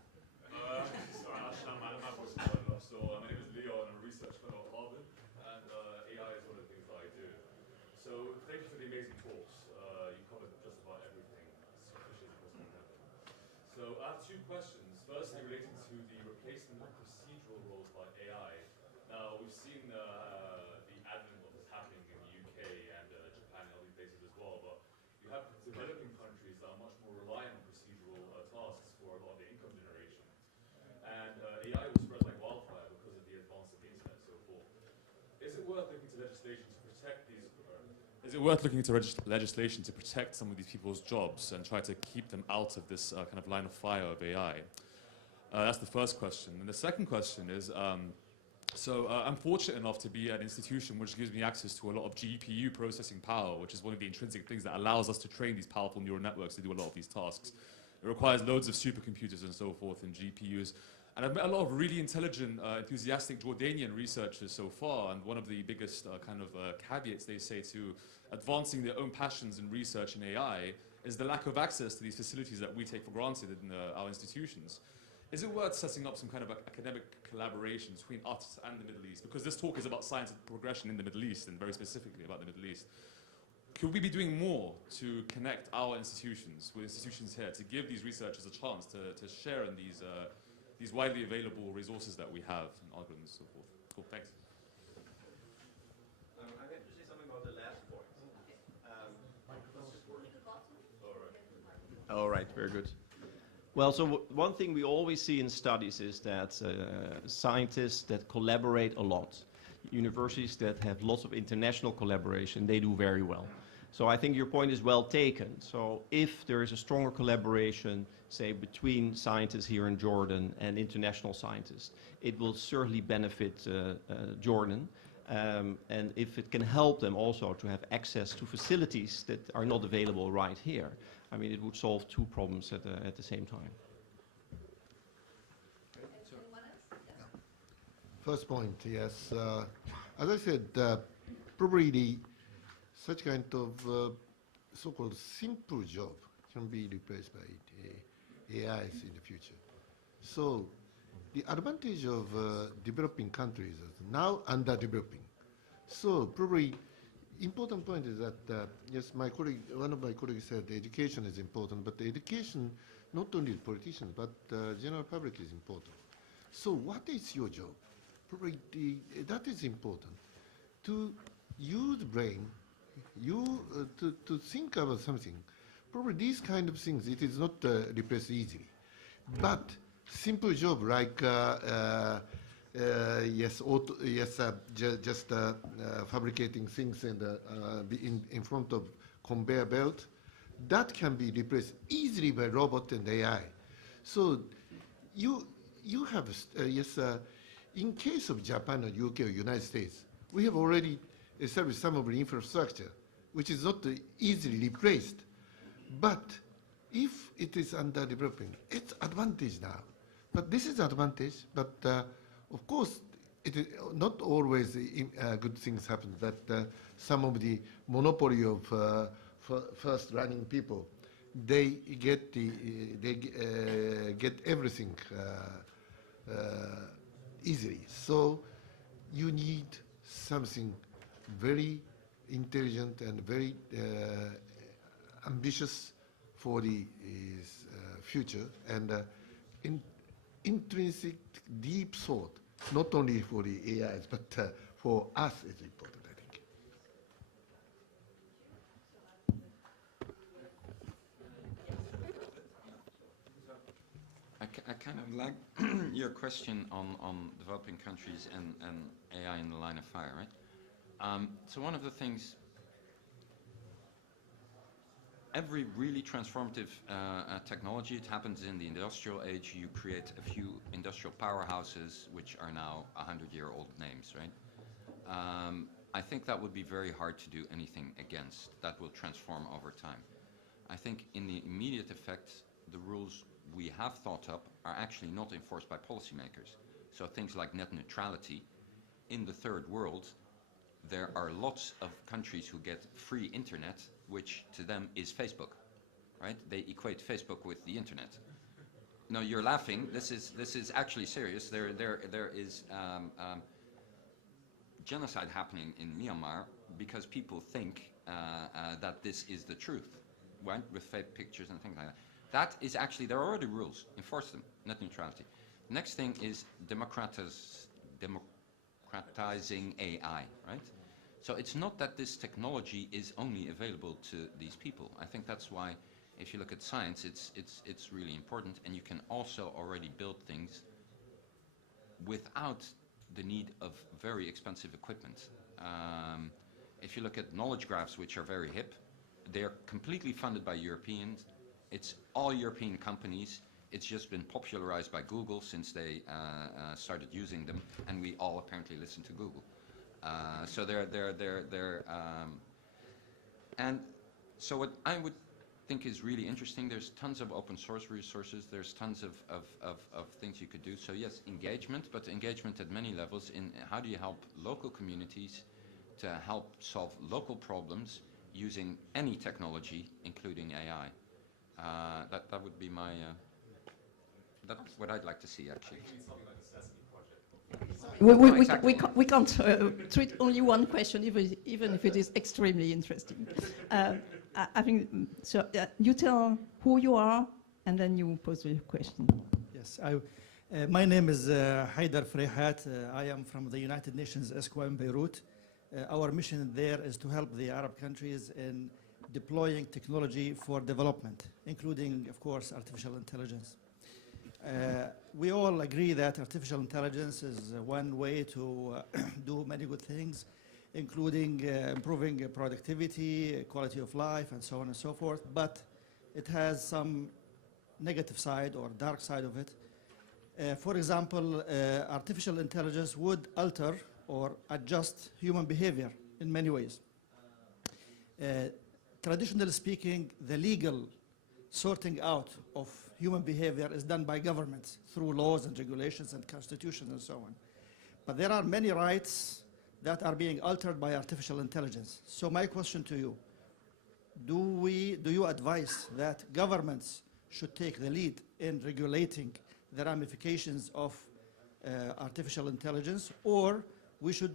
So my name is Leo and I'm a research fellow at Harvard, and AI is one of the things that I do. So thank you for the amazing talks. You covered just about everything sufficiently possible happened. So I have two questions. Firstly, relating to the replacement of procedural roles by AI. Now we've seen the advent of this happening in the UK and Japan and other places as well, but you have developing countries that are much more reliant on procedural tasks for a lot of their income generation. And AI will spread like wildfire because of the advance of the internet and so forth. Is it worth looking to legislation to protect these? Is it worth looking into legislation to protect some of these people's jobs and try to keep them out of this kind of line of fire of AI? That's the first question. And the second question is, I'm fortunate enough to be at an institution which gives me access to a lot of GPU processing power, which is one of the intrinsic things that allows us to train these powerful neural networks to do a lot of these tasks. It requires loads of supercomputers and so forth and GPUs. And I've met a lot of really intelligent, enthusiastic Jordanian researchers so far, and one of the biggest caveats they say to advancing their own passions in research in AI is the lack of access to these facilities that we take for granted in our institutions. Is it worth setting up some kind of academic collaboration between us and the Middle East? Because this talk is about science and progression in the Middle East, and very specifically about the Middle East. Could we be doing more to connect our institutions with institutions here to give these researchers a chance to share in these widely available resources that we have and algorithms and so forth? Cool, thanks. I'm going to say something about the last point. All right, very good. Well, so one thing we always see in studies is that scientists that collaborate a lot, universities that have lots of international collaboration, they do very well. So I think your point is well taken. So if there is a stronger collaboration, say, between scientists here in Jordan and international scientists, it will certainly benefit Jordan. And if it can help them also to have access to facilities that are not available right here, I mean, it would solve two problems at the same time. First point, yes. As I said, probably such kind of so-called simple job can be replaced by AIs in the future. So the advantage of developing countries is now underdeveloping. So probably important point is that, yes, one of my colleagues said education is important, but the education, not only the politicians, but general public is important. So what is your job? Probably that is important. To use brain, to think about something. Probably these kind of things, it is not replaced easily. But simple job like just fabricating things in front of conveyor belt, that can be replaced easily by robot and AI. So you have in case of Japan or UK or United States, we have already established some of the infrastructure, which is not easily replaced. But if it is underdeveloping, it's advantage now. But this is advantage, but of course, it is not always good things happen. That some of the monopoly of first running people, they get get everything easily. So you need something very intelligent and very ambitious for the future, and intrinsic deep thought, not only for the AIs, but for us is important, I think. I kind of like your question on developing countries and AI in the line of fire, right? So one of the things, every really transformative technology, it happens in the industrial age. You create a few industrial powerhouses, which are now 100-year-old names, right? I think that would be very hard to do anything against. That will transform over time. I think in the immediate effect, the rules we have thought up are actually not enforced by policymakers. So things like net neutrality, in the third world, there are lots of countries who get free internet, which to them is Facebook, right? They equate Facebook with the internet. No, you're laughing. This is actually serious. There is genocide happening in Myanmar because people think that this is the truth, right? With fake pictures and things like that. That is actually, there are already rules. Enforce them, net neutrality. Next thing is democratizing AI, right? So it's not that this technology is only available to these people. I think that's why, if you look at science, it's really important, and you can also already build things without the need of very expensive equipment. If you look at knowledge graphs, which are very hip, they're completely funded by Europeans. It's all European companies. It's just been popularized by Google since they started using them, and we all apparently listen to Google. So and so what I would think is really interesting, there's tons of open source resources, there's tons of things you could do. So yes, engagement, but engagement at many levels in how do you help local communities to help solve local problems using any technology, including AI. That would be my, that's what I'd like to see, actually. Something like the Sesame Project. Exactly. We can't treat only one question, even if it is extremely interesting. I think, so you tell who you are, and then you pose your question. Yes, my name is Haidar Freihat. I am from the United Nations ESCWA in Beirut. Our mission there is to help the Arab countries in deploying technology for development, including, of course, artificial intelligence. We all agree that artificial intelligence is one way to do many good things, including improving productivity, quality of life, and so on and so forth, but it has some negative side or dark side of it. For example, artificial intelligence would alter or adjust human behavior in many ways. Traditionally speaking, the legal sorting out of human behavior is done by governments through laws and regulations and constitutions and so on. But there are many rights that are being altered by artificial intelligence. So my question to you, do you advise that governments should take the lead in regulating the ramifications of artificial intelligence, or we should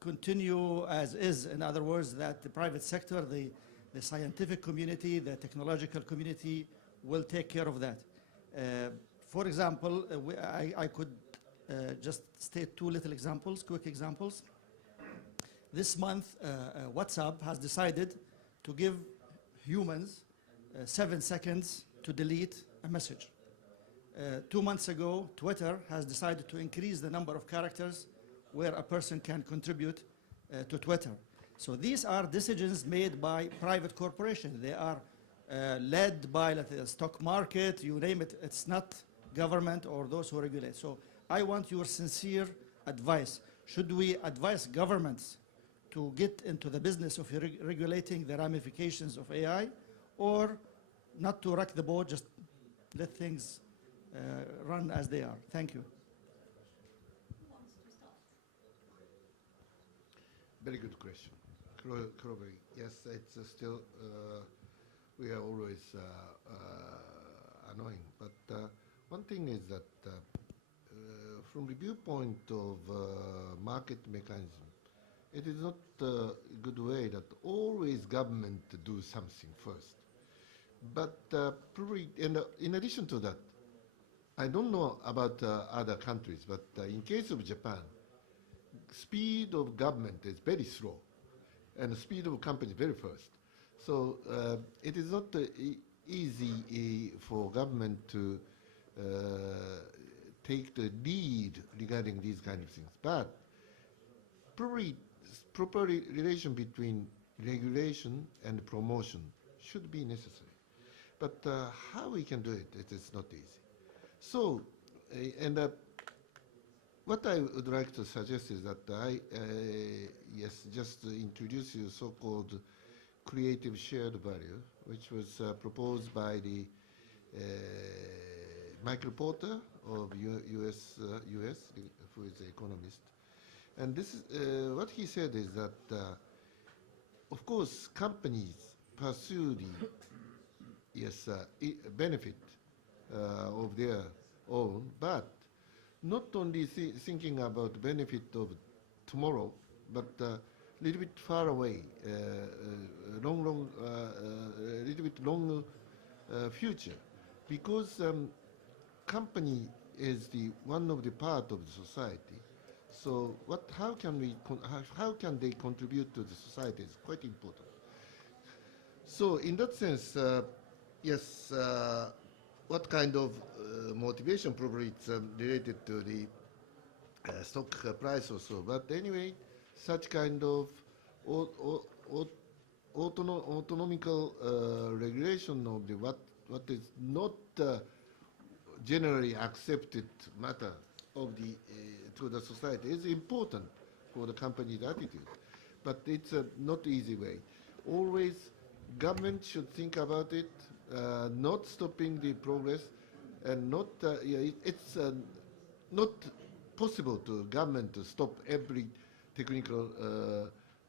continue as is? In other words, that the private sector, the scientific community, the technological community will take care of that. For example, I could just state two little examples, quick examples. This month, WhatsApp has decided to give humans 7 seconds to delete a message. 2 months ago, Twitter has decided to increase the number of characters where a person can contribute to Twitter. So these are decisions made by private corporations. They are led by the stock market, you name it. It's not government or those who regulate. So I want your sincere advice. Should we advise governments to get into the business of regulating the ramifications of AI, or not to rock the boat, just let things run as they are? Thank you. Very good question. Corroborate. Yes, it's still, we are always annoying. But one thing is that from the viewpoint of market mechanism, it is not a good way that always government do something first. But probably, in addition to that, I don't know about other countries, but in case of Japan, speed of government is very slow, and the speed of company very fast. So it is not easy for government to take the lead regarding these kind of things. But probably proper relation between regulation and promotion should be necessary. But how we can do it, it is not easy. So, what I would like to suggest is that just introduce you so-called creative shared value, which was proposed by the Michael Porter of US, who is an economist. And this is, what he said is that, of course, companies pursue the benefit of their own, but not only thinking about the benefit of tomorrow, but a little bit far away, little bit long future, because company is the one of the part of the society. So how can they contribute to the society is quite important. So in that sense, yes, what kind of motivation? Probably it's related to the stock price or so. But anyway, such kind of autonomical regulation of the what is not generally accepted matter of the to the society is important for the company's attitude. But it's not easy way. Always government should think about it, not stopping the progress, and not it's not possible to government to stop every technical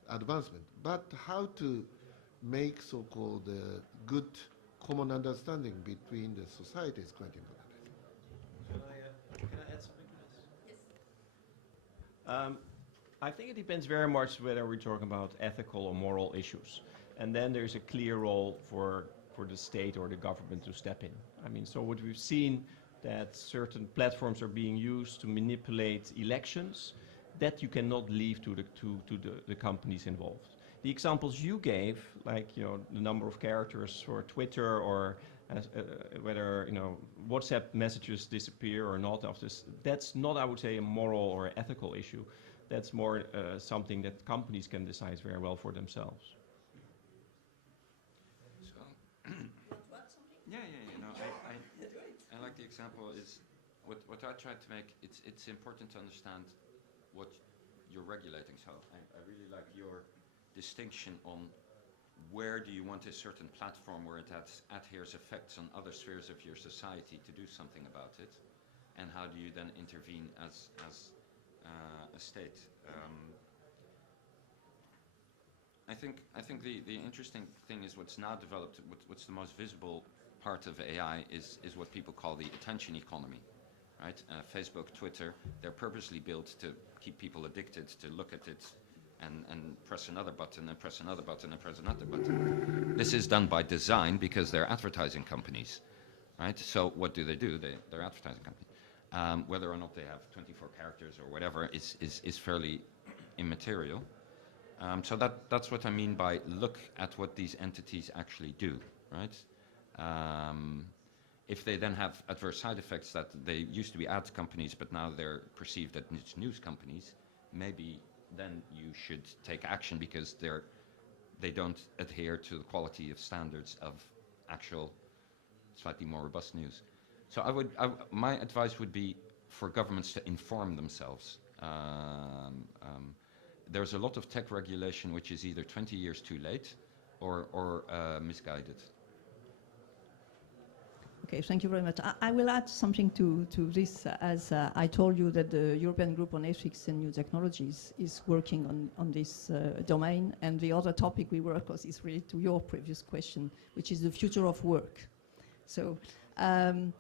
advancement, but how to make so-called good common understanding between the society is quite important. Can I add something to this? I think it depends very much whether we're talking about ethical or moral issues. And then there's a clear role for the state or the government to step in. I mean, so what we've seen that certain platforms are being used to manipulate elections, that you cannot leave to the companies involved. The examples you gave, like the number of characters for Twitter or whether WhatsApp messages disappear or not, that's not, I would say, a moral or ethical issue. That's more something that companies can decide very well for themselves. I like the example is what I tried to make. It's important to understand what you're regulating. So I really like your distinction on where do you want a certain platform where it adheres effects on other spheres of your society to do something about it, and how do you then intervene as a state. I think the interesting thing is what's now developed. What's the most visible part of AI is what people call the attention economy, right? Facebook, Twitter, they're purposely built to keep people addicted to look at it and press another button and press another button and press another button. This is done by design because they're advertising companies, right? So what do? They're advertising companies. Whether or not they have 24 characters or whatever is fairly immaterial. So that's what I mean by look at what these entities actually do, right? If they then have adverse side effects that they used to be ad companies, but now they're perceived as news companies, maybe then you should take action because they don't adhere to the quality of standards of actual slightly more robust news. So my advice would be for governments to inform themselves. There's a lot of tech regulation which is either 20 years too late or misguided. Okay, thank you very much. I will add something to this, as I told you that the European Group on Ethics and New Technologies is working on this domain, and the other topic we work on is related to your previous question, which is the future of work. So, I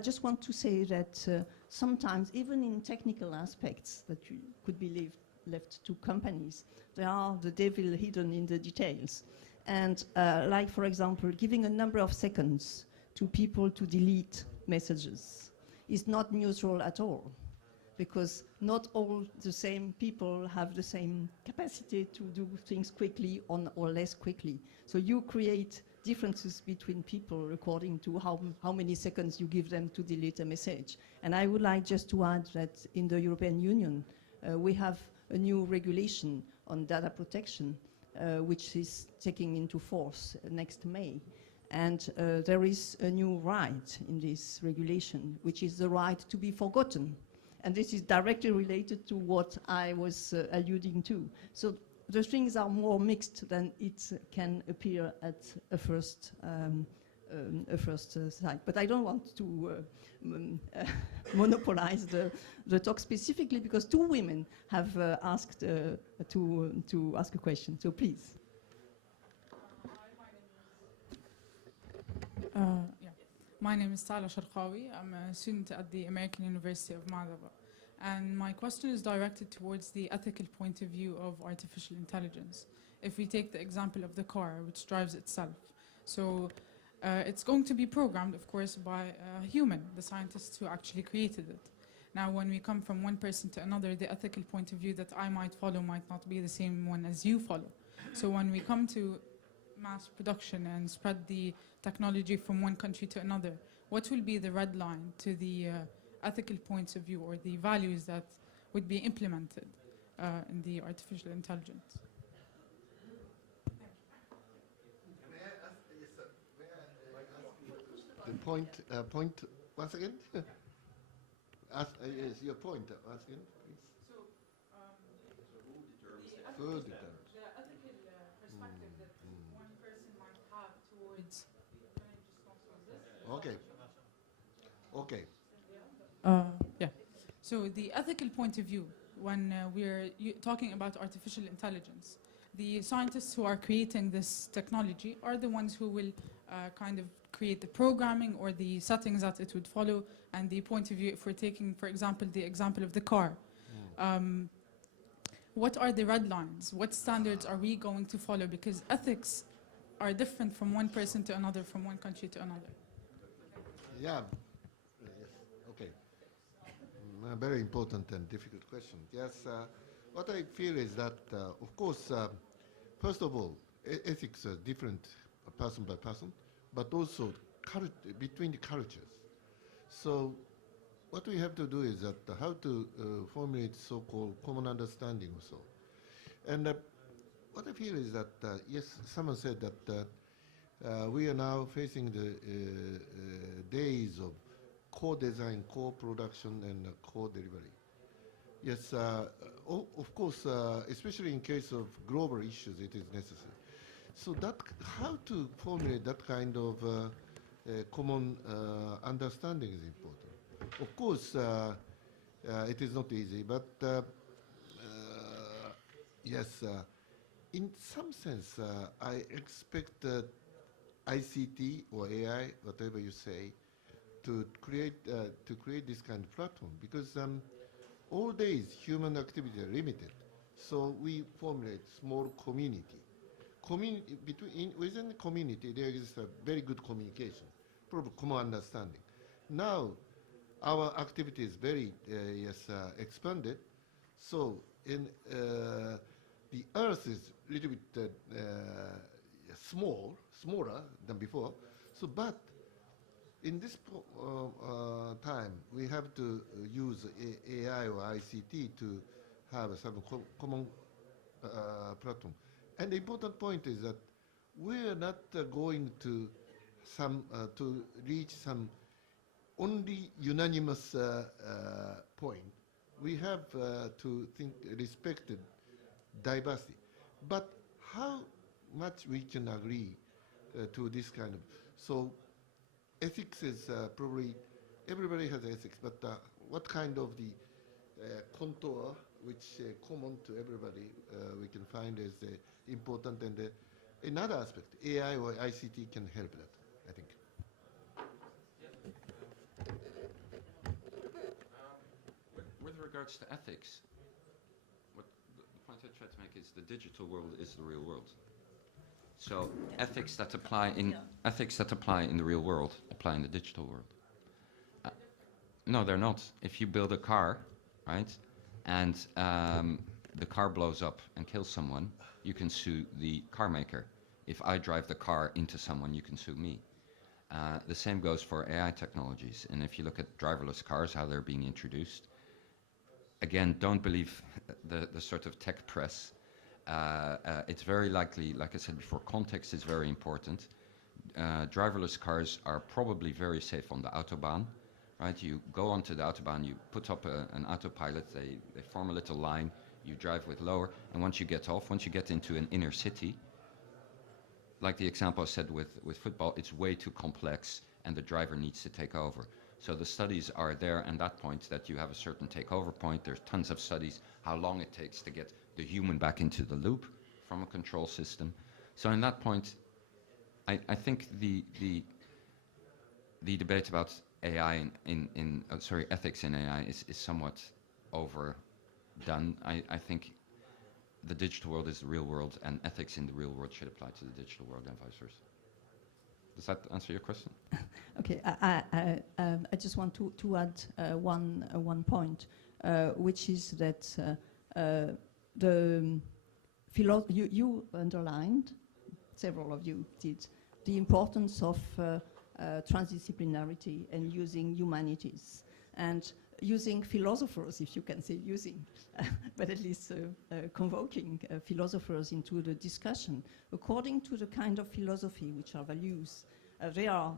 just want to say that sometimes, even in technical aspects that could be left to companies, there are the devil hidden in the details. And like, for example, giving a number of seconds to people to delete messages is not neutral at all, because not all the same people have the same capacity to do things quickly or less quickly. So you create differences between people according to how many seconds you give them to delete a message. And I would like just to add that in the European Union, we have a new regulation on data protection, which is taking into force next May. And there is a new right in this regulation, which is the right to be forgotten. And this is directly related to what I was alluding to. So the things are more mixed than it can appear at a first sight. But I don't want to monopolize the talk specifically, because two women have asked to ask a question. So please. My name is Tala Sharqawi. I'm a student at the American University of Madaba. And my question is directed towards the ethical point of view of artificial intelligence. If we take the example of the car, which drives itself. So it's going to be programmed, of course, by a human, the scientists who actually created it. Now, when we come from one person to another, the ethical point of view that I might follow might not be the same one as you follow. So when we come to mass production and spread the technology from one country to another, what will be the red line to the ethical points of view or the values that would be implemented in the artificial intelligence? The point once again? Yes, your point once again, please. So, Who determines? the ethical perspective that one person might have towards. Okay. Okay. Yeah. So the ethical point of view, when we're talking about artificial intelligence, the scientists who are creating this technology are the ones who will kind of create the programming or the settings that it would follow, and the point of view, if we're taking, for example, the example of the car. What are the red lines? What standards are we going to follow? Because ethics are different from one person to another, from one country to another. Yeah. Yes. Okay. A very important and difficult question. Yes. What I feel is that, of course, first of all, ethics are different person by person, but also between the cultures. So what we have to do is that how to formulate so-called common understanding also. And what I feel is that, yes, someone said that we are now facing the days of co-design, co-production, and co-delivery. Yes, of course, especially in case of global issues, it is necessary. So that how to formulate that kind of common understanding is important. Of course, it is not easy, but yes, in some sense, I expect ICT or AI, whatever you say, to create this kind of platform, because all days human activity are limited. So we formulate small community. Within the community, there is a very good communication, probably common understanding. Now, our activity is very expanded. So the Earth is a little bit smaller than before. So, but in this time, we have to use AI or ICT to have some common platform. And the important point is that we are not going to reach some only unanimous point. We have to respect diversity. But how much we can agree to this kind of, so ethics is probably, everybody has ethics, but what kind of the contour which common to everybody we can find is important, and another aspect, AI or ICT can help that, I think. With regards to ethics, what the point I try to make is the digital world is the real world. So ethics that apply in the real world apply in the digital world. No, they're not. If you build a car, right, and the car blows up and kills someone, you can sue the car maker. If I drive the car into someone, you can sue me. The same goes for AI technologies. And if you look at driverless cars, how they're being introduced, again, don't believe the sort of tech press. It's very likely, like I said before, context is very important. Driverless cars are probably very safe on the Autobahn, right? You go onto the Autobahn, you put up an autopilot, they form a little line, you drive with lower, and once you get off, once you get into an inner city, like the example I said with football, it's way too complex and the driver needs to take over. So the studies are there and that point that you have a certain takeover point. There's tons of studies how long it takes to get the human back into the loop from a control system. So in that point, I think the debate about AI ethics in AI is somewhat overdone. I think the digital world is the real world, and ethics in the real world should apply to the digital world and vice versa. Does that answer your question? Okay, I just want to add one point, which is that you underlined, several of you did, the importance of transdisciplinarity and using humanities and using philosophers, if you can say using, but at least convoking philosophers into the discussion according to the kind of philosophy which are values. They are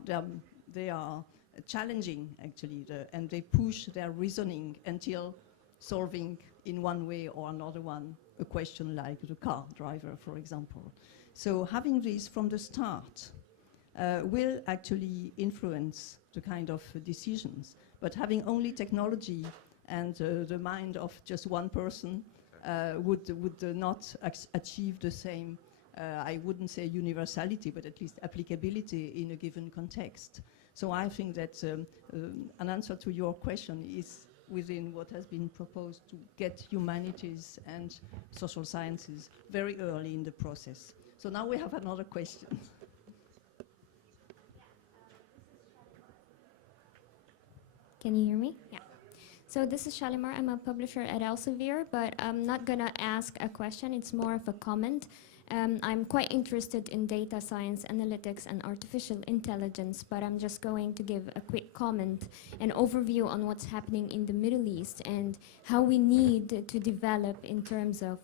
challenging actually, and they push their reasoning until solving in one way or another one a question like the car driver, for example. So having this from the start will actually influence the kind of decisions. But having only technology and the mind of just one person would not achieve the same, I wouldn't say universality, but at least applicability in a given context. So I think that an answer to your question is within what has been proposed to get humanities and social sciences very early in the process. So now we have another question. Can you hear me? Yeah. So this is Shalimar. I'm a publisher at Elsevier, but I'm not going to ask a question. It's more of a comment. I'm quite interested in data science, analytics, and artificial intelligence, but I'm just going to give a quick comment, an overview on what's happening in the Middle East and how we need to develop in terms of,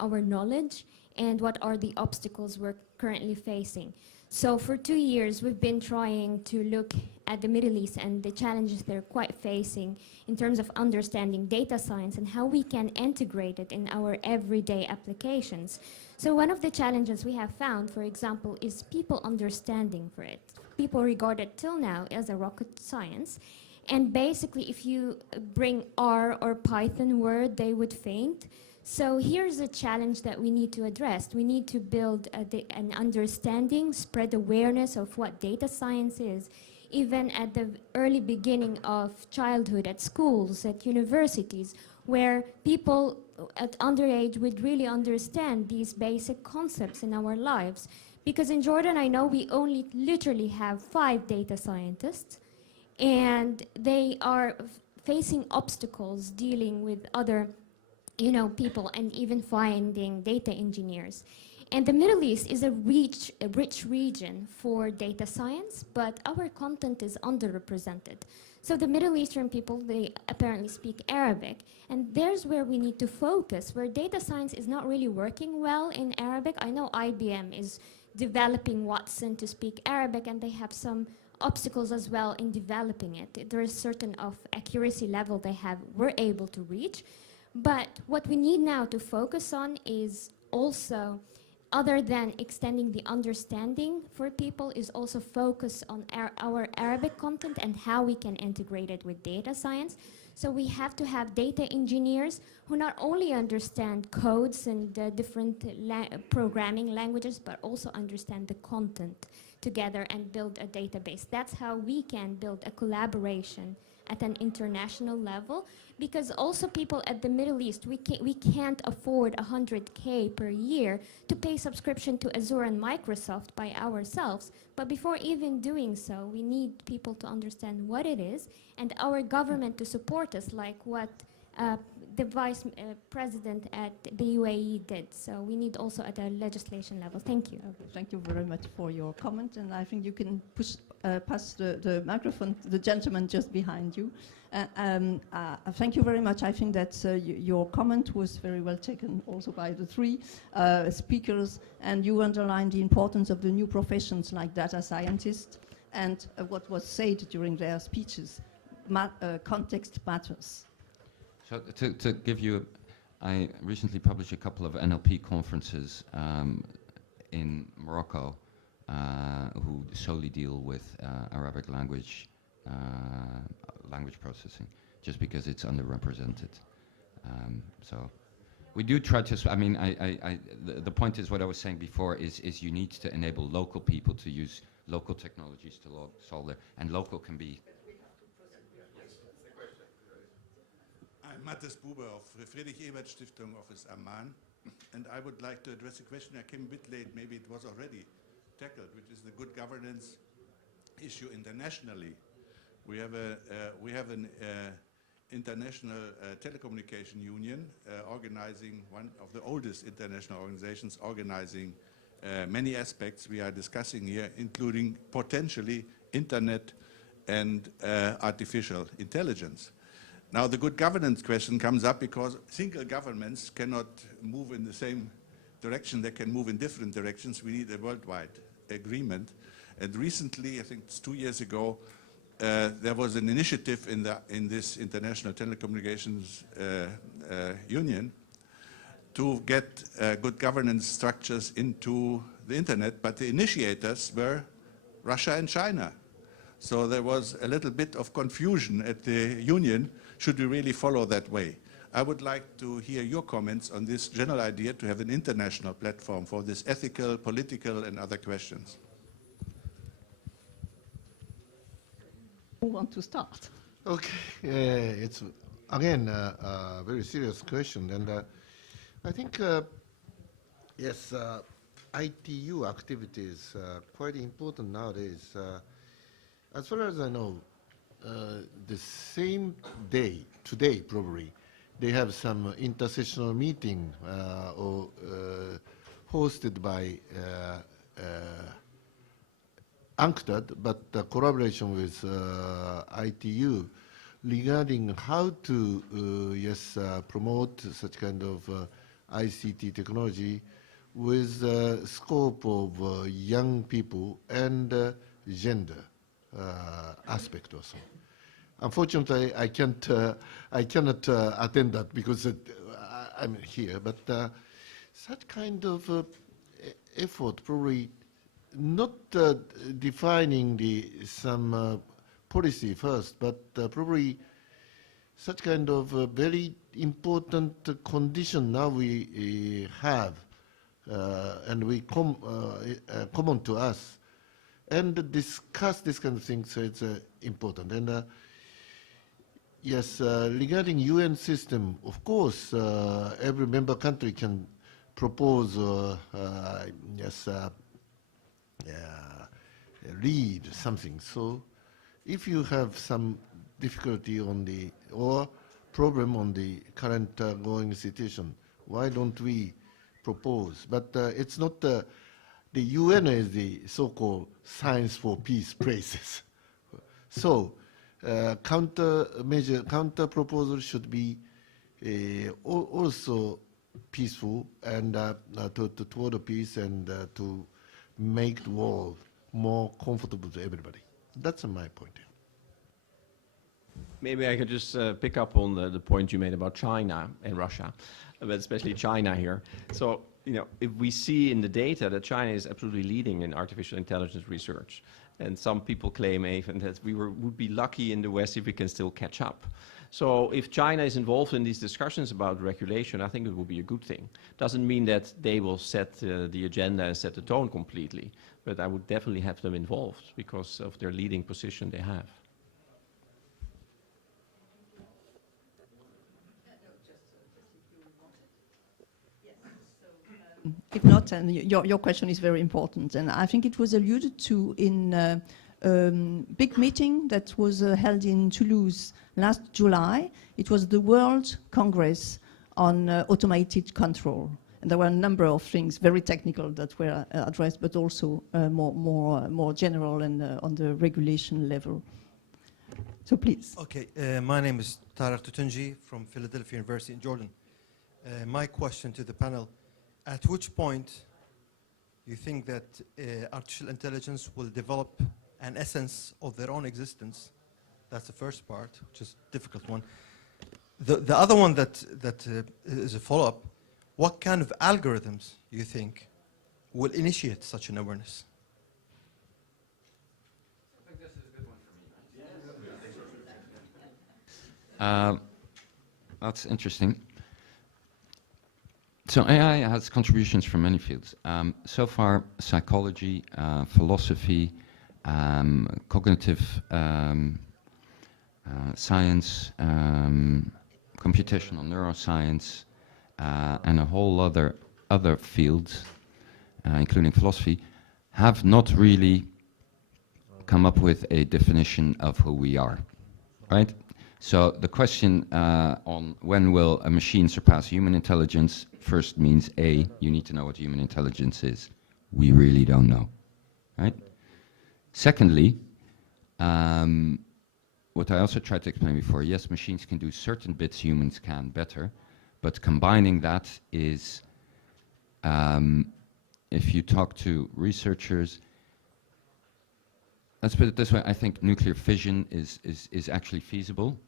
our knowledge and what are the obstacles we're currently facing. So for 2 years, we've been trying to look at the Middle East and the challenges they're quite facing in terms of understanding data science and how we can integrate it in our everyday applications. So one of the challenges we have found, for example, is people understanding for it. People regard it till now as a rocket science. And basically, if you bring R or Python word, they would faint. So here's a challenge that we need to address. We need to build an understanding, spread awareness of what data science is, even at the early beginning of childhood, at schools, at universities, where people at underage would really understand these basic concepts in our lives. Because in Jordan, I know we only literally have 5 data scientists, and they are facing obstacles dealing with other people and even finding data engineers. And the Middle East is a rich region for data science, but our content is underrepresented. So the Middle Eastern people, they apparently speak Arabic, and there's where we need to focus, where data science is not really working well in Arabic. I know IBM is developing Watson to speak Arabic, and they have some obstacles as well in developing it. There is certain of accuracy level we're able to reach. But what we need now to focus on is also other than extending the understanding for people, is also focus on our Arabic content and how we can integrate it with data science. So we have to have data engineers who not only understand codes and different programming languages, but also understand the content together and build a database. That's how we can build a collaboration at an international level, because also people at the Middle East, we can't afford 100K per year to pay subscription to Azure and Microsoft by ourselves. But before even doing so, we need people to understand what it is, and our government to support us, like what the vice president at the UAE did. So we need also at a legislation level. Thank you. Okay, thank you very much for your comment, and I think you can pass the microphone to the gentleman just behind you. Thank you very much. I think that your comment was very well taken also by the three speakers, and you underlined the importance of the new professions like data scientists, and what was said during their speeches. Context matters. So to give you, I recently published a couple of NLP conferences in Morocco who solely deal with Arabic language processing, just because it's underrepresented. So we do try to, I mean, the point is what I was saying before is you need to enable local people to use local technologies to solve it, and local can be. I'm Mathis Buber of Friedrich Ebert Stiftung Office Amman, and I would like to address a question. I came a bit late, maybe it was already tackled, which is the good governance issue internationally. We have an international telecommunication union organizing, one of the oldest international organizations, organizing many aspects we are discussing here, including potentially internet and artificial intelligence. Now, the good governance question comes up because single governments cannot move in the same direction. They can move in different directions. We need a worldwide agreement. And recently, I think it's 2 years ago, there was an initiative in this International Telecommunications Union to get good governance structures into the internet, but the initiators were Russia and China. So there was a little bit of confusion at the union. Should we really follow that way? I would like to hear your comments on this general idea to have an international platform for this ethical, political, and other questions. Who wants to start? Okay, it's again a very serious question, and I think yes, ITU activities quite important nowadays. As far as I know, the same day, today probably, they have some intersessional meeting or hosted by UNCTAD, but the collaboration with ITU regarding how to promote such kind of ICT technology with scope of young people and gender aspect also. Unfortunately, I cannot attend that because I'm here. But such kind of effort, probably not defining some policy first, but probably such kind of very important condition now we have, and we common to us, and discuss this kind of thing. So it's important. And yes, regarding UN system, of course, every member country can propose, read something. So if you have some difficulty on the, or problem on the current going situation, why don't we propose? But it's not, the UN is the so-called science for peace places. So counter proposal should be also peaceful and toward the peace and to make the world more comfortable to everybody. That's my point. Maybe I could just pick up on the point you made about China and Russia, but especially China here. So if we see in the data that China is absolutely leading in artificial intelligence research, and some people claim even that we would be lucky in the West if we can still catch up. So if China is involved in these discussions about regulation, I think it will be a good thing. Doesn't mean that they will set the agenda and set the tone completely, but I would definitely have them involved because of their leading position they have. If not, and your question is very important, and I think it was alluded to in a big meeting that was held in Toulouse last July. It was the World Congress on Automated Control. And there were a number of things, very technical, that were addressed, but also more general and on the regulation level. So please. Okay, my name is Tarar Tutunji from Philadelphia University in Jordan. My question to the panel, at which point you think that artificial intelligence will develop an essence of their own existence? That's the first part, which is a difficult one. The other one that is a follow-up, what kind of algorithms you think will initiate such an awareness? I think this is a good one for me. That's interesting. So AI has contributions from many fields. So far, psychology, philosophy, cognitive science, computational neuroscience, and a whole other fields, including philosophy, have not really come up with a definition of who we are, right? So the question on when will a machine surpass human intelligence first means A, you need to know what human intelligence is. We really don't know, right? Secondly, what I also tried to explain before, yes, machines can do certain bits humans can better, but combining that is, if you talk to researchers, let's put it this way, I think nuclear fission is actually feasible,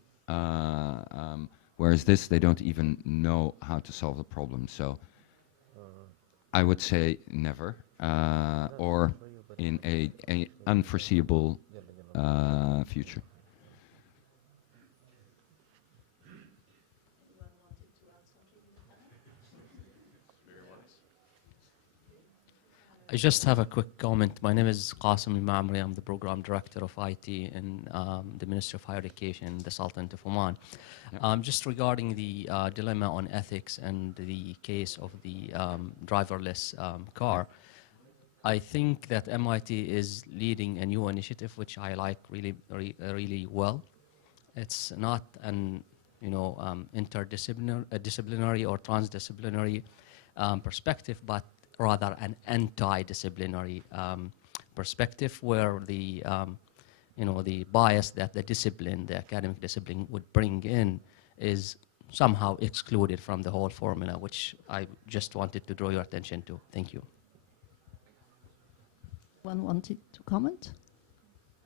whereas this, they don't even know how to solve the problem. So I would say never, or in a unforeseeable future. I just have a quick comment. My name is Qasim Al-Ma'amri. I'm the Program Director of IT in the Ministry of Higher Education in the Sultanate of Oman. Yep. Just regarding the dilemma on ethics and the case of the driverless car, I think that MIT is leading a new initiative which I like really well. It's not an interdisciplinary or transdisciplinary perspective, but rather an anti-disciplinary perspective where the the bias that the academic discipline would bring in is somehow excluded from the whole formula, which I just wanted to draw your attention to. Thank you. One wanted to comment?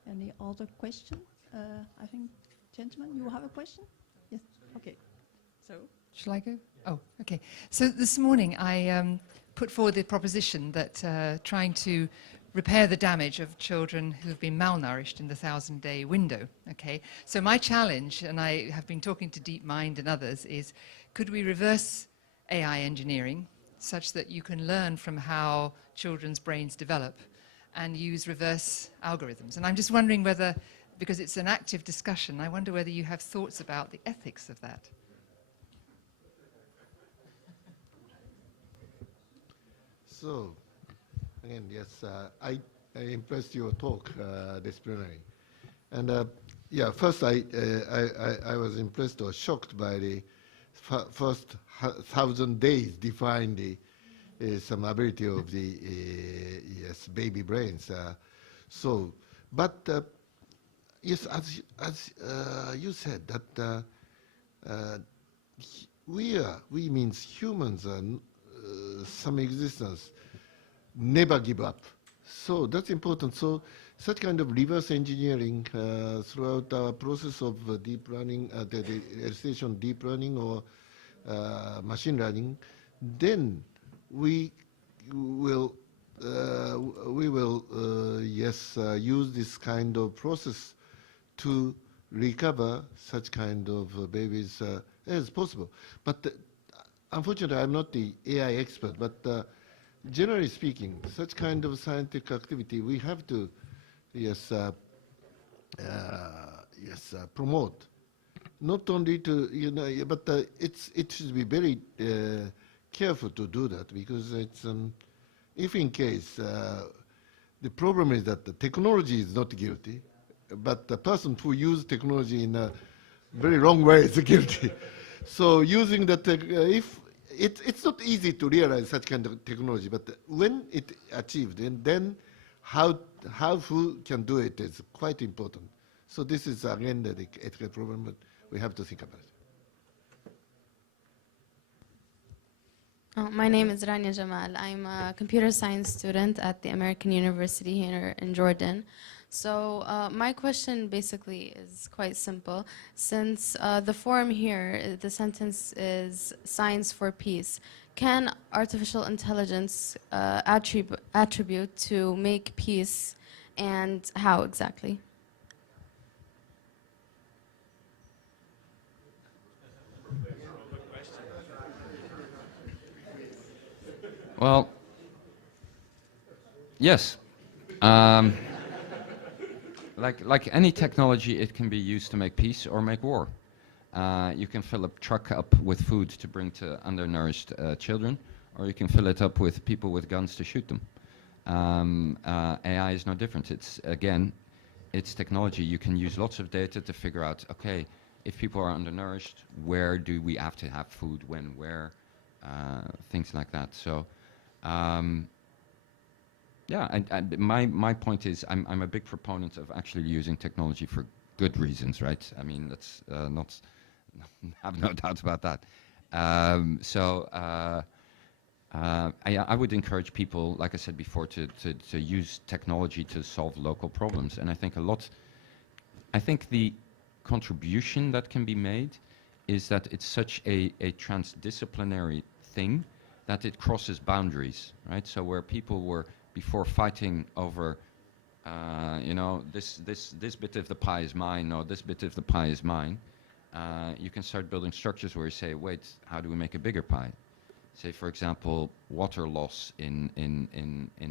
Any other question? I think, gentlemen, you have a question? Yes, okay. So. Shall I go? Oh, okay. So this morning I put forward the proposition that trying to repair the damage of children who have been malnourished in the 1,000-day window, okay? So my challenge, and I have been talking to DeepMind and others, is could we reverse AI engineering such that you can learn from how children's brains develop and use reverse algorithms? And I'm just wondering whether, because it's an active discussion, I wonder whether you have thoughts about the ethics of that. So, again, yes, I impressed your talk, disciplinary. And yeah, first I was impressed or shocked by the first 1,000 days define the some ability of the yes, baby brains. But yes, as you said that we means humans are some existence, never give up. So that's important. So such kind of reverse engineering throughout our process of deep learning, the station deep learning or machine learning, then we will yes, use this kind of process to recover such kind of babies as possible. But unfortunately, I'm not the AI expert, but generally speaking, such kind of scientific activity we have to, yes, promote. Not only to, but it should be very careful to do that, because it's, if in case, the problem is that the technology is not guilty, but the person who used technology in a very wrong way is guilty. So using the if it's not easy to realize such kind of technology, but when it achieved, and then how who can do it is quite important. So this is again the ethical problem, but we have to think about it. My name is Rania Jamal. I'm a computer science student at the American University here in Jordan. So my question basically is quite simple. Since the forum here, the sentence is science for peace, can artificial intelligence attribute to make peace, and how exactly? Well, yes. Like any technology, it can be used to make peace or make war. You can fill a truck up with food to bring to undernourished children, or you can fill it up with people with guns to shoot them. AI is no different. It's technology. You can use lots of data to figure out, okay, if people are undernourished, where do we have to have food, when, where, things like that. So, yeah, my point is I'm a big proponent of actually using technology for good reasons, right? I mean, let's not have no doubt about that. I would encourage people, like I said before, to use technology to solve local problems. And I think the contribution that can be made is that it's such a transdisciplinary thing that it crosses boundaries, right? So where people were before fighting over, this bit of the pie is mine, or this bit of the pie is mine, you can start building structures where you say, wait, how do we make a bigger pie? Say, for example, water loss in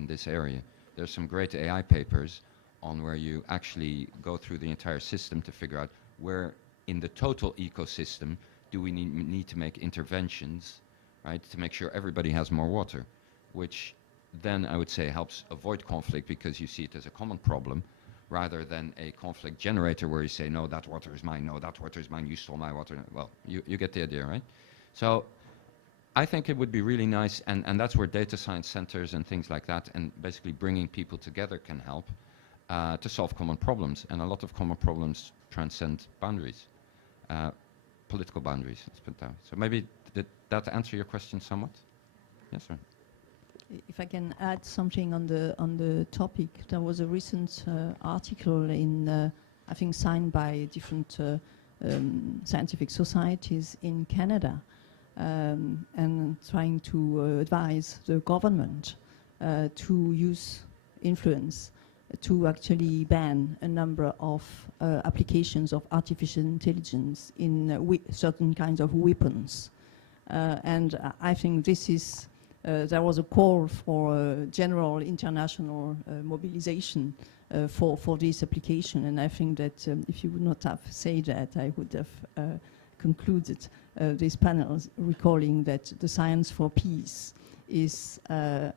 this area. There's some great AI papers on where you actually go through the entire system to figure out where in the total ecosystem do we need to make interventions, right, to make sure everybody has more water, which then I would say helps avoid conflict because you see it as a common problem rather than a conflict generator where you say, no, that water is mine, no, that water is mine, you stole my water. Well, you get the idea, right? So I think it would be really nice, and that's where data science centers and things like that, and basically bringing people together can help to solve common problems. And a lot of common problems transcend boundaries, political boundaries, let's put it down. So maybe did that answer your question somewhat? Yes, sir. If I can add something on the topic, there was a recent article in, I think, signed by different scientific societies in Canada, and trying to advise the government to use influence to actually ban a number of applications of artificial intelligence in certain kinds of weapons. And I think this is, there was a call for general international mobilization for this application, and I think that if you would not have said that, I would have concluded this panel recalling that the science for peace is the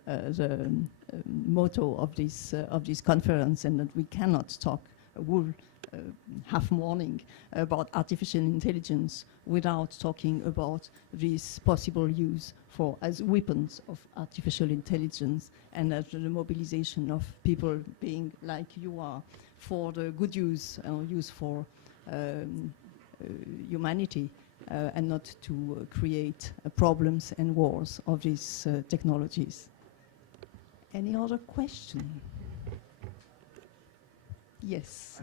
motto of this conference, and that we cannot talk a whole half morning about artificial intelligence without talking about this possible use as weapons of artificial intelligence, and the mobilization of people being like you are for the good use, use for humanity, and not to create problems and wars of these technologies. Any other question? Yes.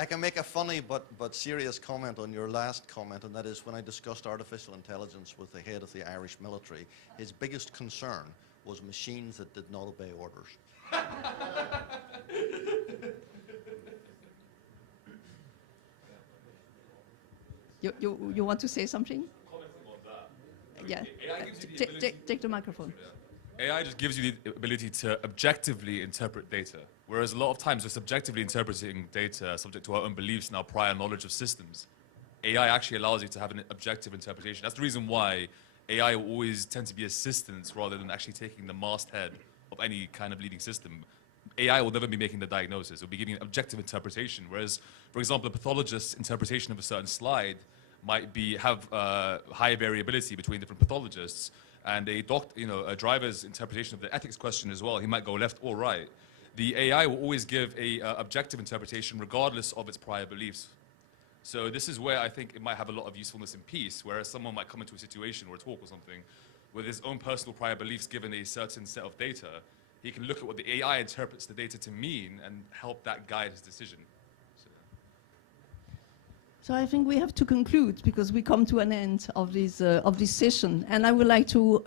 I can make a funny but serious comment on your last comment, and that is when I discussed artificial intelligence with the head of the Irish military, his biggest concern was machines that did not obey orders. You want to say something? Commenting on that. Yeah. AI gives you the ability- Take the microphone. AI just gives you the ability to objectively interpret data, whereas a lot of times we're subjectively interpreting data subject to our own beliefs and our prior knowledge of systems. AI actually allows you to have an objective interpretation. That's the reason why AI will always tend to be assistants rather than actually taking the masthead of any kind of leading system. AI will never be making the diagnosis. It will be giving an objective interpretation, whereas, for example, a pathologist's interpretation of a certain slide might have high variability between different pathologists, and a driver's interpretation of the ethics question as well, he might go left or right. The AI will always give a objective interpretation regardless of its prior beliefs. So this is where I think it might have a lot of usefulness in peace, whereas someone might come into a situation or a talk or something with his own personal prior beliefs given a certain set of data. He can look at what the AI interprets the data to mean and help that guide his decision. So I think we have to conclude because we come to an end of this session, and I would like to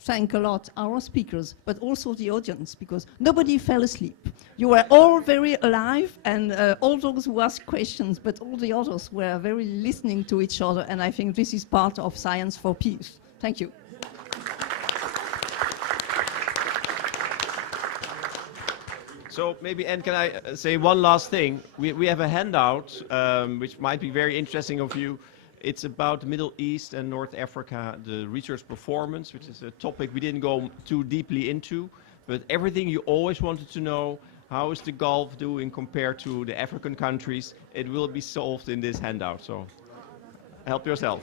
thank a lot our speakers, but also the audience, because nobody fell asleep. You were all very alive, and all those who asked questions, but all the others were very listening to each other, and I think this is part of Science for Peace. Thank you. So maybe, Anne, can I say one last thing? We have a handout which might be very interesting of you. It's about the Middle East and North Africa, the research performance, which is a topic we didn't go too deeply into, but everything you always wanted to know, how is the Gulf doing compared to the African countries, it will be solved in this handout, so help yourself.